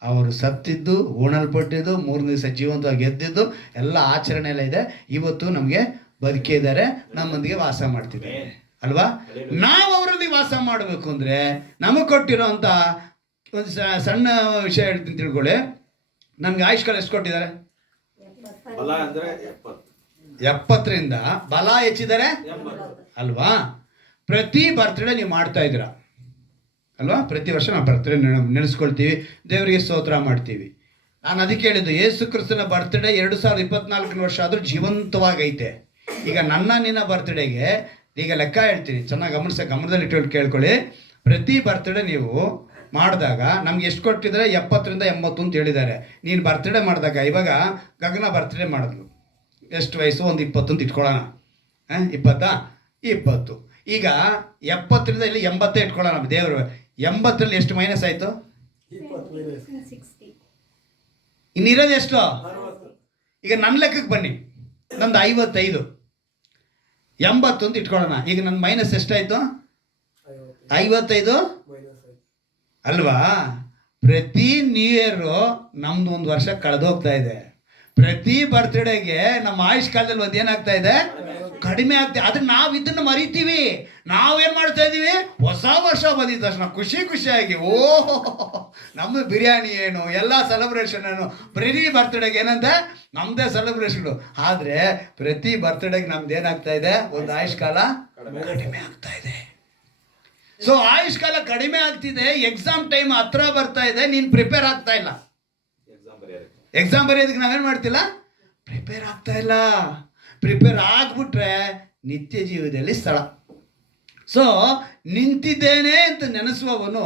ಅವರು ಸತ್ತಿದ್ದು, ಉಣಲ್ಪಟ್ಟಿದ್ದು, 3 ದಿವಸ ಜೀವಂತವಾಗಿ ಎದ್ದಿದ್ದು ಎಲ್ಲ ಆಚರಣೆ ಎಲ್ಲ ಇದೆ. ಇವತ್ತು ನಮಗೆ ಬದುಕಿದ್ದಾರೆ, ನಮ್ಮೊಂದಿಗೆ ವಾಸ ಮಾಡ್ತಿದ್ದಾರೆ ಅಲ್ವಾ. ನಾವು ಅವರಲ್ಲಿ ವಾಸ ಮಾಡಬೇಕು ಅಂದರೆ ನಮಗೆ ಕೊಟ್ಟಿರೋ ಅಂಥ ಒಂದು ಸಣ್ಣ ವಿಷಯ ಹೇಳ್ತೀನಿ ತಿಳ್ಕೊಳ್ಳಿ. ನಮ್ಗೆ ಆಯುಷ್ಕಾಲ ಎಷ್ಟು ಕೊಟ್ಟಿದ್ದಾರೆ? ಬಲ ಅಂದ್ರೆ 70ರಿಂದ ಬಲ ಹೆಚ್ಚಿದ್ದಾರೆ ಅಲ್ವಾ. ಪ್ರತಿ ಬರ್ತ್ಡೇ ನೀವು ಮಾಡ್ತಾ ಇದ್ದೀರಾ ಅಲ್ವಾ. ಪ್ರತಿ ವರ್ಷ ನಾವು ಬರ್ತ್ಡೇ ನೆನೆಸ್ಕೊಳ್ತೀವಿ, ದೇವರಿಗೆ ಸ್ತೋತ್ರ ಮಾಡ್ತೀವಿ. ನಾನು ಅದಕ್ಕೆ ಹೇಳಿದ್ದು, ಯೇಸು ಕ್ರಿಸ್ತನ ಬರ್ತ್ಡೇ 2024 ವರ್ಷ ಆದರೂ ಜೀವಂತವಾಗೈತೆ. ಈಗ ನಿನ್ನ ಬರ್ತ್ಡೇಗೆ ಈಗ ಲೆಕ್ಕ ಹೇಳ್ತೀನಿ, ಚೆನ್ನಾಗಿ ಗಮನದಲ್ಲಿ ಇಟ್ಕೊಂಡು ಕೇಳ್ಕೊಳ್ಳಿ. ಪ್ರತಿ ಬರ್ತ್ಡೇ ನೀವು ಮಾಡಿದಾಗ ನಮ್ಗೆ ಎಷ್ಟು ಕೊಟ್ಟಿದ್ದಾರೆ? 70ರಿಂದ 80 ಅಂತ ಹೇಳಿದ್ದಾರೆ. ನೀನು ಬರ್ತ್ಡೇ ಮಾಡಿದಾಗ, ಇವಾಗ ಗಗನ ಬರ್ತ್ಡೇ ಮಾಡಿದ್ಲು, ಎಷ್ಟು ವಯಸ್ಸು? ಒಂದು 20 ಅಂತ ಇಟ್ಕೊಳ್ಳೋಣ. 20 ಈಗ 70ರಿಂದ ಇಲ್ಲಿ 80 ಇಟ್ಕೊಳ್ಳೋಣ. ದೇವರು 80ರಲ್ಲಿ ಎಷ್ಟು ಮೈನಸ್ ಆಯಿತು? ಇನ್ನಿರೋದು ಎಷ್ಟು? ಈಗ ನನ್ನ ಲೆಕ್ಕಕ್ಕೆ ಬನ್ನಿ, ನಮ್ದು 55, 80 ಅಂತ ಇಟ್ಕೊಳ್ಳೋಣ. ಈಗ ನನ್ನ ಮೈನಸ್ ಎಷ್ಟಾಯಿತು? 55 ಅಲ್ವಾ. ಪ್ರತಿ ನ್ಯೂ ಇಯರು ನಮ್ದು 1 ವರ್ಷ ಕಳೆದೋಗ್ತಾ ಇದೆ. ಪ್ರತಿ ಬರ್ತ್ಡೇಗೆ ನಮ್ಮ ಆಯುಷ್ ಕಾಲದಲ್ಲಿ ಒಂದು ಏನಾಗ್ತಾ ಇದೆ, ಕಡಿಮೆ ಆಗ್ತದೆ. ಅದನ್ನ ನಾವು ಇದನ್ನು ಮರಿತೀವಿ. ನಾವೇನು ಮಾಡ್ತಾ ಇದ್ದೀವಿ, ಹೊಸ ವರ್ಷ ಬಂದಿದ್ದ ತಕ್ಷಣ ಖುಷಿಯಾಗಿ ಓಹೋ ನಮ್ಮದು ಬಿರಿಯಾನಿ ಏನು, ಎಲ್ಲ ಸೆಲೆಬ್ರೇಷನ್ ಏನು. ಪ್ರತಿ ಬರ್ತ್ಡೇಗೆ ಏನಂತೆ ನಮ್ಮದೇ ಸೆಲೆಬ್ರೇಷನ್. ಆದರೆ ಪ್ರತಿ ಬರ್ತ್ಡೇಗೆ ನಮ್ದು ಏನಾಗ್ತಾ ಇದೆ, ಒಂದು ಆಯುಷ್ ಕಾಲ ಕಡಿಮೆ ಆಗ್ತಾ ಇದೆ. ಸೊ ಆಯುಷ್ ಕಾಲ ಕಡಿಮೆ ಆಗ್ತಿದೆ, ಎಕ್ಸಾಮ್ ಟೈಮ್ ಹತ್ರ ಬರ್ತಾ ಇದೆ, ನೀನು ಪ್ರಿಪೇರ್ ಆಗ್ತಾ ಇಲ್ಲ. ಎಕ್ಸಾಮ್ ಬರೆಯೋದಕ್ಕೆ ನಾವೇನು ಮಾಡ್ತಿಲ್ಲ, ಪ್ರಿಪೇರ್ ಆಗ್ತಾ ಇಲ್ಲ. ಪ್ರಿಪೇರ್ ಆಗಿಬಿಟ್ರೆ ನಿತ್ಯ ಜೀವನದಲ್ಲಿ ಸ್ಥಳ. ಸೊ ನಿಂತಿದ್ದೇನೆ ಅಂತ ನೆನೆಸುವವನು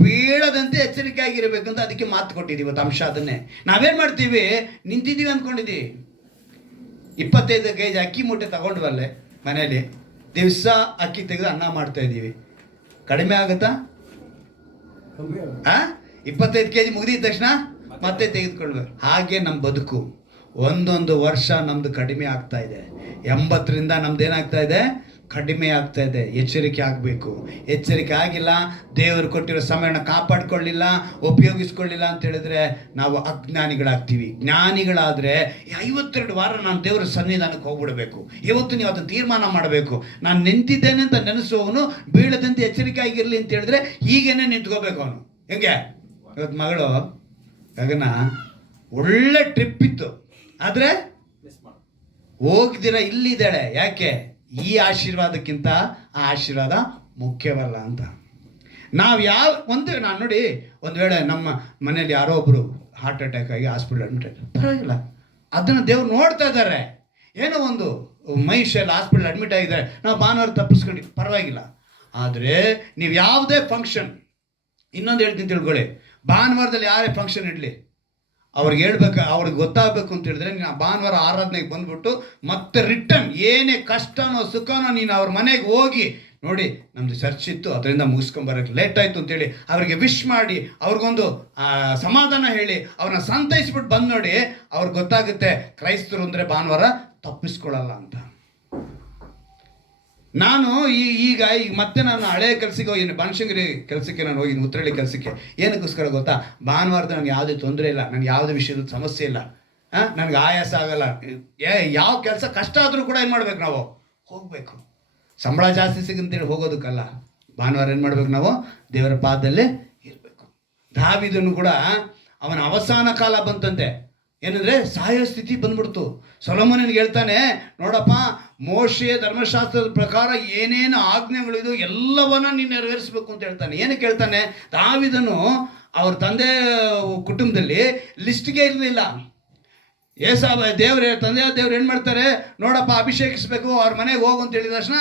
ಬೀಳದಂತೆ ಎಚ್ಚರಿಕೆ ಆಗಿರಬೇಕು ಅಂತ ಅದಕ್ಕೆ ಮಾತು ಕೊಟ್ಟಿದ್ದೀವಿ. ಇವತ್ತು ಅಂಶ ಅದನ್ನೇ ನಾವೇನು ಮಾಡ್ತೀವಿ, ನಿಂತಿದ್ದೀವಿ ಅಂದ್ಕೊಂಡಿದ್ದೀವಿ. 25 kg ಅಕ್ಕಿ ಮೂಟೆ ತಗೊಂಡ್ವಲ್ಲೇ ಮನೇಲಿ, ದಿವಸ ಅಕ್ಕಿ ತೆಗೆದು ಅನ್ನ ಮಾಡ್ತಾ ಇದ್ದೀವಿ. ಕಡಿಮೆ ಆಗುತ್ತಾ? 25 kg ಮುಗಿದಿದ ತಕ್ಷಣ ಮತ್ತೆ ತೆಗೆದುಕೊಳ್ಬೇಕು. ಹಾಗೆ ನಮ್ಮ ಬದುಕು ಒಂದೊಂದು ವರ್ಷ ನಮ್ದು ಕಡಿಮೆ ಆಗ್ತಾ ಇದೆ. 80ರಿಂದ ನಮ್ದು ಏನಾಗ್ತಾ ಇದೆ, ಕಡಿಮೆ ಆಗ್ತಾ ಇದೆ. ಎಚ್ಚರಿಕೆ ಆಗಬೇಕು. ಎಚ್ಚರಿಕೆ ಆಗಿಲ್ಲ, ದೇವರು ಕೊಟ್ಟಿರೋ ಸಮಯನ ಕಾಪಾಡ್ಕೊಳ್ಳಿಲ್ಲ, ಉಪಯೋಗಿಸ್ಕೊಳ್ಳಿಲ್ಲ ಅಂತ ಹೇಳಿದ್ರೆ ನಾವು ಅಜ್ಞಾನಿಗಳಾಗ್ತೀವಿ. ಜ್ಞಾನಿಗಳಾದರೆ 52 ವಾರ ನಾನು ದೇವರ ಸನ್ನಿಧಾನಕ್ಕೆ ಹೋಗ್ಬಿಡ್ಬೇಕು. ಇವತ್ತು ನೀವು ಅದನ್ನು ತೀರ್ಮಾನ ಮಾಡಬೇಕು. ನಾನು ನಿಂತಿದ್ದೇನೆ ಅಂತ ನೆನೆಸುವವನು ಬೀಳದಂತೆ ಎಚ್ಚರಿಕೆ ಆಗಿರಲಿ ಅಂತ ಹೇಳಿದ್ರೆ ಹೀಗೇನೆ ನಿಂತ್ಕೋಬೇಕು ಅವನು. ಹೆಂಗೆ ಇವತ್ತು ಮಗಳು ಗಗನ ಒಳ್ಳೆ ಟ್ರಿಪ್ ಇತ್ತು, ಆದರೆ ಹೋಗ್ದಿರ ಇಲ್ಲಿದ್ದಾಳೆ. ಯಾಕೆ? ಈ ಆಶೀರ್ವಾದಕ್ಕಿಂತ ಆ ಆಶೀರ್ವಾದ ಮುಖ್ಯವಲ್ಲ ಅಂತ. ನಾವು ನಾನು ನೋಡಿ, ಒಂದು ವೇಳೆ ನಮ್ಮ ಮನೇಲಿ ಯಾರೋ ಒಬ್ಬರು ಹಾರ್ಟ್ ಅಟ್ಯಾಕ್ ಆಗಿ ಹಾಸ್ಪಿಟಲ್ ಅಡ್ಮಿಟ್ ಆಗಿ ಪರವಾಗಿಲ್ಲ, ಅದನ್ನು ದೇವ್ರು ನೋಡ್ತಾ ಇದ್ದಾರೆ. ಏನೋ ಒಂದು ಮೈಷಲ್ಲಿ ಹಾಸ್ಪಿಟಲ್ ಅಡ್ಮಿಟ್ ಆಗಿದ್ದಾರೆ, ನಾವು ಭಾನುವಾರ ತಪ್ಪಿಸ್ಕೊಂಡು ಪರವಾಗಿಲ್ಲ. ಆದರೆ ನೀವು ಯಾವುದೇ ಫಂಕ್ಷನ್, ಇನ್ನೊಂದು ಹೇಳ್ತೀನಿ ತಿಳ್ಕೊಳ್ಳಿ, ಭಾನುವಾರದಲ್ಲಿ ಯಾರೇ ಫಂಕ್ಷನ್ ಇಡಲಿ, ಅವ್ರಿಗೆ ಹೇಳ್ಬೇಕು, ಅವ್ರಿಗೆ ಗೊತ್ತಾಗಬೇಕು ಅಂತ ಹೇಳಿದ್ರೆ ನೀನು ಭಾನುವಾರ ಆರಾಧನೆಗೆ ಬಂದ್ಬಿಟ್ಟು ಮತ್ತೆ ರಿಟರ್ನ್ ಏನೇ ಕಷ್ಟನೋ ಸುಖನೋ ನೀನು ಅವ್ರ ಮನೆಗೆ ಹೋಗಿ ನೋಡಿ ನಮ್ದು ಚರ್ಚ್ ಇತ್ತು, ಅದರಿಂದ ಮುಗಿಸ್ಕೊಂಬರಕ್ಕೆ ಲೇಟ್ ಆಯಿತು ಅಂತೇಳಿ ಅವರಿಗೆ ವಿಶ್ ಮಾಡಿ ಅವ್ರಿಗೊಂದು ಸಮಾಧಾನ ಹೇಳಿ ಅವ್ರನ್ನ ಸಂತೈಸ್ಬಿಟ್ಟು ಬಂದು ನೋಡಿ, ಅವ್ರಿಗೆ ಗೊತ್ತಾಗುತ್ತೆ ಕ್ರೈಸ್ತರು ಅಂದರೆ ಭಾನುವಾರ ತಪ್ಪಿಸ್ಕೊಳ್ಳಲ್ಲ ಅಂತ. ನಾನು ಈಗ ಮತ್ತೆ ನಾನು ಹಳೆಯ ಕೆಲಸಕ್ಕೆ ಹೋಗಿನಿ, ಬನಶಂಕರಿ ಕೆಲಸಕ್ಕೆ ನಾನು ಹೋಗಿನಿ, ಉತ್ತರಳ್ಳಿ ಕೆಲಸಕ್ಕೆ. ಏನಕ್ಕೋಸ್ಕರ ಗೊತ್ತಾ? ಭಾನುವಾರದ ನನಗೆ ಯಾವುದೇ ತೊಂದರೆ ಇಲ್ಲ, ನನಗೆ ಯಾವುದೇ ವಿಷಯದ ಸಮಸ್ಯೆ ಇಲ್ಲ, ನನಗೆ ಆಯಾಸ ಆಗಲ್ಲ. ಯಾವ ಕೆಲಸ ಕಷ್ಟ ಆದರೂ ಕೂಡ ಏನು ಮಾಡ್ಬೇಕು, ನಾವು ಹೋಗಬೇಕು. ಸಂಬಳ ಜಾಸ್ತಿ ಸಿಗಂತೇಳಿ ಹೋಗೋದಕ್ಕಲ್ಲ, ಭಾನುವಾರ ಏನು ಮಾಡ್ಬೇಕು, ನಾವು ದೇವರ ಪಾದದಲ್ಲೇ ಇರಬೇಕು. ದಾವೀದನು ಕೂಡ ಅವನ ಅವಸಾನ ಕಾಲ ಬಂತಂತೆ, ಏನಂದರೆ ಸಾಯೋ ಸ್ಥಿತಿ ಬಂದ್ಬಿಡ್ತು. ಸೊಲೊಮೋನನಿಗೆ ಹೇಳ್ತಾನೆ, ನೋಡಪ್ಪ, ಮೋಶೆಯ ಧರ್ಮಶಾಸ್ತ್ರದ ಪ್ರಕಾರ ಏನೇನು ಆಜ್ಞೆಗಳಿದು ಎಲ್ಲವನ್ನ ನೀನು ನೆರವೇರಿಸಬೇಕು ಅಂತ ಹೇಳ್ತಾನೆ. ಏನಕ್ಕೆ ಹೇಳ್ತಾನೆ? ದಾವೀದನು ಅವ್ರ ತಂದೆ ಕುಟುಂಬದಲ್ಲಿ ಲಿಸ್ಟ್ಗೆ ಇರಲಿಲ್ಲ. ತಂದೆ ದೇವ್ರು ಏನು ಮಾಡ್ತಾರೆ, ನೋಡಪ್ಪ ಅಭಿಷೇಕಿಸ್ಬೇಕು, ಅವ್ರ ಮನೆಗೆ ಹೋಗು ಅಂತ ಹೇಳಿದ ತಕ್ಷಣ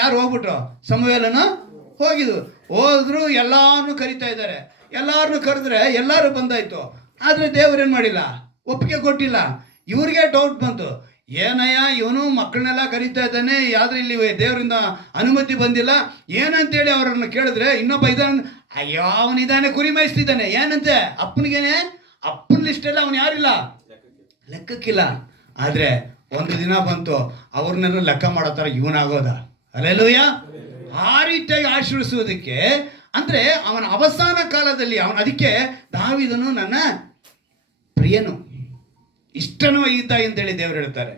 ಯಾರು ಹೋಗ್ಬಿಟ್ರು? ಸಮುವೇಲನು ಹೋದ್ರು, ಎಲ್ಲಾರನ್ನೂ ಕರಿತಾ ಇದ್ದಾರೆ. ಎಲ್ಲಾರನ್ನೂ ಕರೆದ್ರೆ ಎಲ್ಲರೂ ಬಂದಾಯ್ತು. ಆದರೆ ದೇವ್ರು ಏನು ಮಾಡಿಲ್ಲ, ಒಪ್ಪಿಗೆ ಕೊಟ್ಟಿಲ್ಲ. ಇವ್ರಿಗೆ ಡೌಟ್ ಬಂತು, ಏನಯ್ಯ ಇವನು ಮಕ್ಕಳನ್ನೆಲ್ಲ ಕರೀತಾ ಇದ್ದಾನೆ, ಆದ್ರೆ ಇಲ್ಲಿ ದೇವರಿಂದ ಅನುಮತಿ ಬಂದಿಲ್ಲ ಏನಂತೇಳಿ ಅವರನ್ನು ಕೇಳಿದ್ರೆ, ಇನ್ನೊಬ್ಬ ಇದ್ದಾನೆ, ಅಯ್ಯೋ ಅವನಿದ್ದಾನೆ ಕುರಿ ಮೇಯಿಸ್ತಿದ್ದಾನೆ, ಏನಂತೆ ಅಪ್ಪನಿಗೇನೆ, ಅಪ್ಪನ ಲಿಸ್ಟೆಲ್ಲ ಅವನು ಯಾರಿಲ್ಲ, ಲೆಕ್ಕಕ್ಕಿಲ್ಲ. ಆದರೆ ಒಂದು ದಿನ ಬಂತು, ಅವ್ರನ್ನೆಲ್ಲ ಲೆಕ್ಕ ಮಾಡೋ ಥರ ಇವನಾಗೋದ. ಅಲ್ಲೆಲ್ಲೂಯ್ಯ. ಆ ರೀತಿಯಾಗಿ ಆಶೀರ್ವಿಸುವುದಕ್ಕೆ ಅಂದರೆ ಅವನ ಅವಸಾನ ಕಾಲದಲ್ಲಿ ಅದಕ್ಕೆ ದಾವೀದನು ನನ್ನ ಪ್ರಿಯನು, ಇಷ್ಟನೂ ಇದ್ದ ಅಂತೇಳಿ ದೇವರು ಹೇಳ್ತಾರೆ.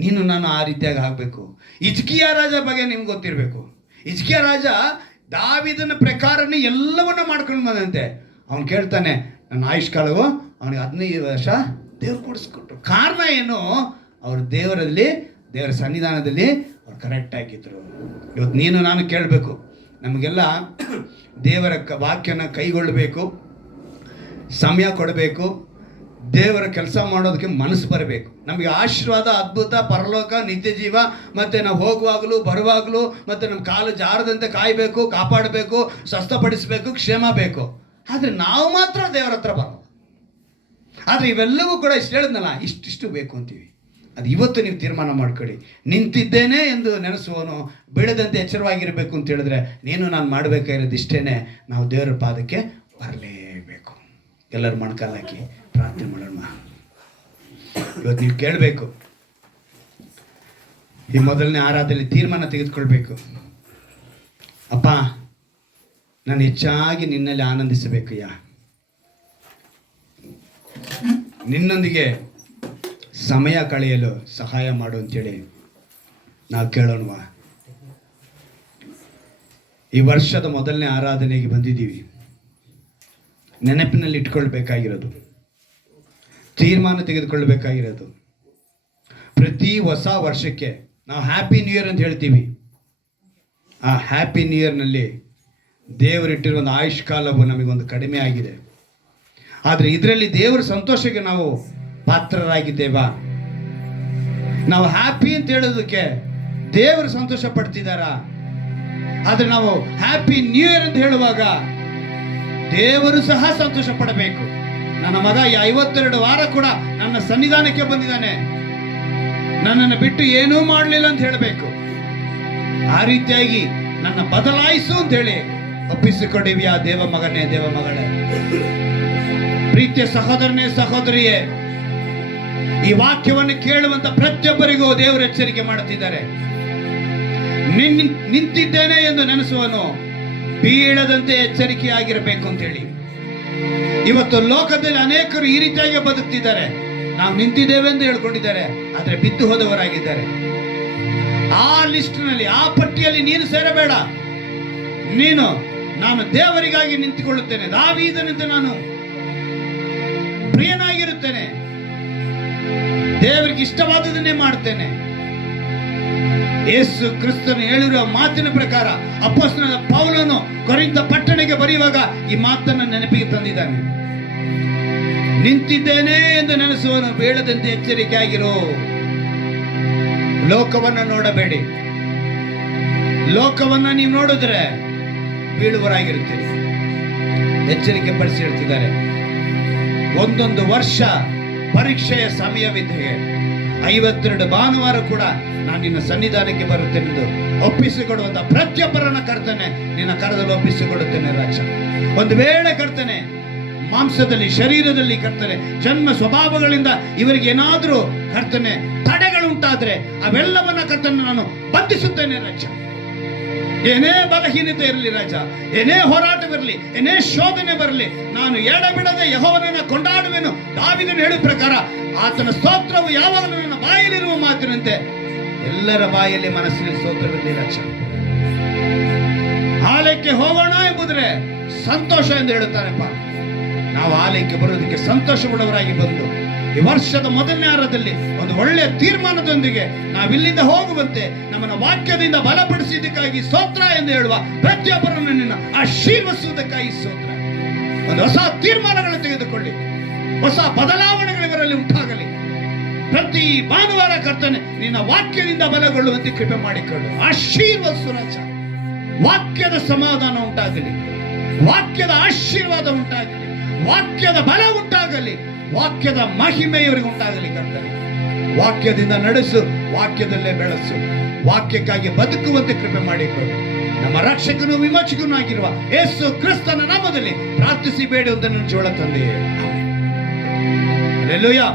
ನೀನು ನಾನು ಆ ರೀತಿಯಾಗಿ ಆಗಬೇಕು. ಹಿಜ್ಕೀಯ ರಾಜ ಬಗ್ಗೆ ನಿಮ್ಗೆ ಗೊತ್ತಿರಬೇಕು. ಹಿಜ್ಕೀಯ ರಾಜ ದಾವೀದನ ಪ್ರಕಾರನೇ ಎಲ್ಲವನ್ನೂ ಮಾಡ್ಕೊಂಡು ಬಂದಂತೆ. ಅವನು ಕೇಳ್ತಾನೆ, ನನ್ನ ಆಯುಷ್ಕಾಲವು ಅವನಿಗೆ 15 ವರ್ಷ ದೇವ್ರು ಕೊಡಿಸ್ಕೊಟ್ರು. ಕಾರಣ ಏನು? ಅವರು ದೇವರ ಸನ್ನಿಧಾನದಲ್ಲಿ ಅವ್ರು ಕರೆಕ್ಟ್ ಆಗಿದ್ರು. ಇವತ್ತು ನೀನು ನಾನು ಕೇಳಬೇಕು, ನಮಗೆಲ್ಲ ದೇವರ ವಾಕ್ಯನ ಕೈಗೊಳ್ಳಬೇಕು, ಸಮಯ ಕೊಡಬೇಕು, ದೇವರ ಕೆಲಸ ಮಾಡೋದಕ್ಕೆ ಮನಸ್ಸು ಬರಬೇಕು. ನಮಗೆ ಆಶೀರ್ವಾದ, ಅದ್ಭುತ, ಪರಲೋಕ, ನಿತ್ಯ ಜೀವ, ಮತ್ತು ನಾವು ಹೋಗುವಾಗಲೂ ಬರುವಾಗಲೂ, ಮತ್ತು ನಮ್ಮ ಕಾಲು ಜಾರದಂತೆ ಕಾಯಬೇಕು, ಕಾಪಾಡಬೇಕು, ಸ್ವಸ್ಥಪಡಿಸಬೇಕು, ಕ್ಷೇಮ ಬೇಕು. ಆದರೆ ನಾವು ಮಾತ್ರ ದೇವರ ಹತ್ರ ಬರೋದು. ಆದರೆ ಇವೆಲ್ಲವೂ ಕೂಡ ಇಷ್ಟು ಹೇಳಿದ್ನಲ್ಲ, ಇಷ್ಟಿಷ್ಟು ಬೇಕು ಅಂತೀವಿ. ಅದು ಇವತ್ತು ನೀವು ತೀರ್ಮಾನ ಮಾಡ್ಕೊಳ್ಳಿ. ನಿಂತಿದ್ದೇನೆ ಎಂದು ನೆನೆಸುವನು ಬೀಳದಂತೆ ಎಚ್ಚರವಾಗಿರಬೇಕು ಅಂತ ಹೇಳಿದ್ರೆ, ನೀನು ನಾನು ಮಾಡಬೇಕಾಗಿರೋದು ಇಷ್ಟೇ, ನಾವು ದೇವರ ಪಾದಕ್ಕೆ ಬರಲೇಬೇಕು. ಎಲ್ಲರೂ ಮೊಣಕಾಲು ಹಾಕಿ ಪ್ರಾರ್ಥನೆ ಮಾಡೋಣ. ಇವತ್ತು ನೀವು ಕೇಳಬೇಕು, ಈ ಮೊದಲನೇ ಆರಾಧನೆಯಲ್ಲಿ ತೀರ್ಮಾನ ತೆಗೆದುಕೊಳ್ಬೇಕು. ಅಪ್ಪ, ನಾನು ಹೆಚ್ಚಾಗಿ ನಿನ್ನಲ್ಲಿ ಆನಂದಿಸಬೇಕಯ್ಯ, ನಿನ್ನೊಂದಿಗೆ ಸಮಯ ಕಳೆಯಲು ಸಹಾಯ ಮಾಡು ಅಂತೇಳಿ ನಾವು ಕೇಳೋಣವಾ. ಈ ವರ್ಷದ ಮೊದಲನೇ ಆರಾಧನೆಗೆ ಬಂದಿದ್ದೀವಿ. ನೆನಪಿನಲ್ಲಿ ಇಟ್ಕೊಳ್ಬೇಕಾಗಿರೋದು, ತೀರ್ಮಾನ ತೆಗೆದುಕೊಳ್ಬೇಕಾಗಿರೋದು, ಪ್ರತಿ ಹೊಸ ವರ್ಷಕ್ಕೆ ನಾವು ಹ್ಯಾಪಿ ನ್ಯೂ ಇಯರ್ ಅಂತ ಹೇಳ್ತೀವಿ. ಆ ಹ್ಯಾಪಿ ನ್ಯೂ ಇಯರ್ನಲ್ಲಿ ದೇವರಿಟ್ಟಿರೋ ಒಂದು ಆಯುಷ್ಕಾಲವು ನಮಗೊಂದು ಕಡಿಮೆ ಆಗಿದೆ. ಆದರೆ ಇದರಲ್ಲಿ ದೇವರ ಸಂತೋಷಕ್ಕೆ ನಾವು ಪಾತ್ರರಾಗಿದ್ದೇವಾ? ನಾವು ಹ್ಯಾಪಿ ಅಂತ ಹೇಳೋದಕ್ಕೆ ದೇವರು ಸಂತೋಷ ಪಡ್ತಿದ್ದಾರಾ? ಆದರೆ ನಾವು ಹ್ಯಾಪಿ ನ್ಯೂ ಇಯರ್ ಅಂತ ಹೇಳುವಾಗ ದೇವರು ಸಹ ಸಂತೋಷ ಪಡಬೇಕು. ನನ್ನ ಮಗ 52 ವಾರ ಕೂಡ ನನ್ನ ಸನ್ನಿಧಾನಕ್ಕೆ ಬಂದಿದ್ದಾನೆ, ನನ್ನನ್ನು ಬಿಟ್ಟು ಏನೂ ಮಾಡಲಿಲ್ಲ ಅಂತ ಹೇಳಬೇಕು. ಆ ರೀತಿಯಾಗಿ ನನ್ನ ಬದಲಾಯಿಸು ಅಂತ ಹೇಳಿ ಒಪ್ಪಿಸಿಕೊಂಡಿವಿ. ಆ ದೇವ ಮಗನೇ, ದೇವ ಮಗಳೇ, ಪ್ರೀತಿಯ ಸಹೋದರನೇ, ಸಹೋದರಿಯೇ, ಈ ವಾಕ್ಯವನ್ನು ಕೇಳುವಂತ ಪ್ರತಿಯೊಬ್ಬರಿಗೂ ದೇವರು ಎಚ್ಚರಿಕೆ ಮಾಡುತ್ತಿದ್ದಾರೆ. ನಿಂತಿದ್ದೇನೆ ಎಂದು ನೆನೆಸುವನು ಬೀಳದಂತೆ ಎಚ್ಚರಿಕೆಯಾಗಿರಬೇಕು ಅಂತ ಹೇಳಿ. ಇವತ್ತು ಲೋಕದಲ್ಲಿ ಅನೇಕರು ಈ ರೀತಿಯಾಗಿ ಬದುಕ್ತಿದ್ದಾರೆ. ನಾವು ನಿಂತಿದ್ದೇವೆ ಎಂದು ಹೇಳ್ಕೊಂಡಿದ್ದಾರೆ, ಆದರೆ ಬಿದ್ದು ಹೋದವರಾಗಿದ್ದಾರೆ. ಆ ಲಿಸ್ಟ್ನಲ್ಲಿ, ಆ ಪಟ್ಟಿಯಲ್ಲಿ ನೀನು ಸೇರಬೇಡ. ನಾನು ದೇವರಿಗಾಗಿ ನಿಂತುಕೊಳ್ಳುತ್ತೇನೆ, ದಾವೀದನಂತೆ ನಾನು ಪ್ರಿಯನಾಗಿರುತ್ತೇನೆ, ದೇವರಿಗೆ ಇಷ್ಟವಾದದನ್ನೇ ಮಾಡ್ತೇನೆ. ಯೇಸು ಕ್ರಿಸ್ತನು ಹೇಳಿರುವ ಮಾತಿನ ಪ್ರಕಾರ ಅಪೊಸ್ತಲನಾದ ಪೌಲನು ಕೊರಿಂಥ ಪಟ್ಟಣಕ್ಕೆ ಬರೆಯುವಾಗ ಈ ಮಾತನ್ನು ನೆನಪಿಗೆ ತಂದಿದ್ದಾನೆ. ನಿಂತಿದ್ದೇನೆ ಎಂದು ನೆನೆಸುವನು ಬೀಳದಂತೆ ಎಚ್ಚರಿಕೆಯಾಗಿರೋ. ಲೋಕವನ್ನು ನೋಡಬೇಡಿ. ಲೋಕವನ್ನ ನೀವು ನೋಡಿದ್ರೆ ಬೀಳುವರಾಗಿರುತ್ತೀರಿ. ಎಚ್ಚರಿಕೆ ಪಡಿಸಿ ಹೇಳ್ತಿದ್ದಾರೆ. ಒಂದೊಂದು ವರ್ಷ ಪರೀಕ್ಷೆಯ ಸಮಯವಿದ್ದರೆ 52 ಭಾನುವಾರ ಕೂಡ ನಾನು ನಿನ್ನ ಸನ್ನಿಧಾನಕ್ಕೆ ಬರುತ್ತೇನೆಂದು ಒಪ್ಪಿಸಿಕೊಡುವಂತ ಪ್ರತಿಯೊಬ್ಬರನ್ನ ಕರ್ತನೆ ನಿನ್ನ ಕರದಲ್ಲಿ ಒಪ್ಪಿಸಿಕೊಡುತ್ತೇನೆ ರಾಜ. ಒಂದು ವೇಳೆ ಕರ್ತನೆ ಮಾಂಸದಲ್ಲಿ ಶರೀರದಲ್ಲಿ ಕರ್ತನೆ ಜನ್ಮ ಸ್ವಭಾವಗಳಿಂದ ಇವರಿಗೆ ಏನಾದರೂ ಕರ್ತನೆ ತಡೆಗಳುಂಟಾದ್ರೆ ಅವೆಲ್ಲವನ್ನ ಕರ್ತನೆ ನಾನು ಬಂಧಿಸುತ್ತೇನೆ ರಾಜ. ಏನೇ ಬಲಹೀನತೆ ಇರಲಿ ರಾಜ, ಏನೇ ಹೋರಾಟವಿರಲಿ, ಏನೇ ಶೋಧನೆ ಬರಲಿ, ನಾನು ಎಡಬಿಡದೆ ಯೆಹೋವನನ್ನ ಕೊಂಡಾಡುವೆನು. ದಾವೀದನು ಹೇಳಿದ ಪ್ರಕಾರ ಆತನ ಸ್ತೋತ್ರವು ಯಾವಾಗಲೂ ನನ್ನ ಬಾಯಲ್ಲಿರುವ ಮಾತಿನಂತೆ ಎಲ್ಲರ ಬಾಯಲ್ಲಿ ಮನಸ್ಸಿನಲ್ಲಿ ಸ್ತೋತ್ರವಿರಲಿ ರಾಜ. ಆಲಯಕ್ಕೆ ಹೋಗೋಣ ಎಂಬುದ್ರೆ ಸಂತೋಷ ಎಂದು ಹೇಳುತ್ತಾರೆಪ್ಪ. ನಾವು ಆಲಯಕ್ಕೆ ಬರೋದಕ್ಕೆ ಸಂತೋಷ ಪಡುವವರಾಗಿ ಬಂದು ಈ ವರ್ಷದ ಮೊದಲನೇ ವಾರದಲ್ಲಿ ಒಂದು ಒಳ್ಳೆಯ ತೀರ್ಮಾನದೊಂದಿಗೆ ನಾವಿಲ್ಲಿಂದ ಹೋಗುವಂತೆ ನಮ್ಮನ್ನು ವಾಕ್ಯದಿಂದ ಬಲಪಡಿಸಿದ್ದಕ್ಕಾಗಿ ಸ್ತೋತ್ರ ಎಂದು ಹೇಳುವ ಪ್ರತಿಯೊಬ್ಬರನ್ನು ನಿನ್ನ ಆಶೀರ್ವದಿಸುವುದಕ್ಕಾಗಿ ಸ್ತೋತ್ರ. ಒಂದು ಹೊಸ ತೀರ್ಮಾನಗಳನ್ನು ತೆಗೆದುಕೊಳ್ಳಿ, ಹೊಸ ಬದಲಾವಣೆಗಳು ಇವರಲ್ಲಿ ಉಂಟಾಗಲಿ. ಪ್ರತಿ ಭಾನುವಾರ ಕರ್ತನೆ ನಿನ್ನ ವಾಕ್ಯದಿಂದ ಬಲಗೊಳ್ಳುವಂತೆ ಕೃಪೆ ಮಾಡಿಕೊಳ್ಳು. ಆಶೀರ್ವದಿಸು ರಾಜ. ವಾಕ್ಯದ ಸಮಾಧಾನ ಉಂಟಾಗಲಿ, ವಾಕ್ಯದ ಆಶೀರ್ವಾದ ಉಂಟಾಗಲಿ, ವಾಕ್ಯದ ಬಲ ಉಂಟಾಗಲಿ, ವಾಕ್ಯದ ಮಹಿಮೆ ಇವರಿಗೆ ಉಂಟಾಗಲಿ ಕರ್ತನೆ. ವಾಕ್ಯದಿಂದ ನಡೆಸು, ವಾಕ್ಯದಲ್ಲೇ ಬೆಳೆಸು, ವಾಕ್ಯಕ್ಕಾಗಿ ಬದುಕುವಂತೆ ಕೃಪೆ ಮಾಡಿಕೊಳ್ಳು. ನಮ್ಮ ರಕ್ಷಕನು ವಿಮೋಚಕನೂ ಆಗಿರುವ ಯೇಸು ಕ್ರಿಸ್ತನ ನಾಮದಲ್ಲಿ ಪ್ರಾರ್ಥಿಸಿ ಬೇಡುವುದನ್ನು ಜೋಳ ತಂದೆಯೇ. ಹಲ್ಲೆಲೂಯಾ.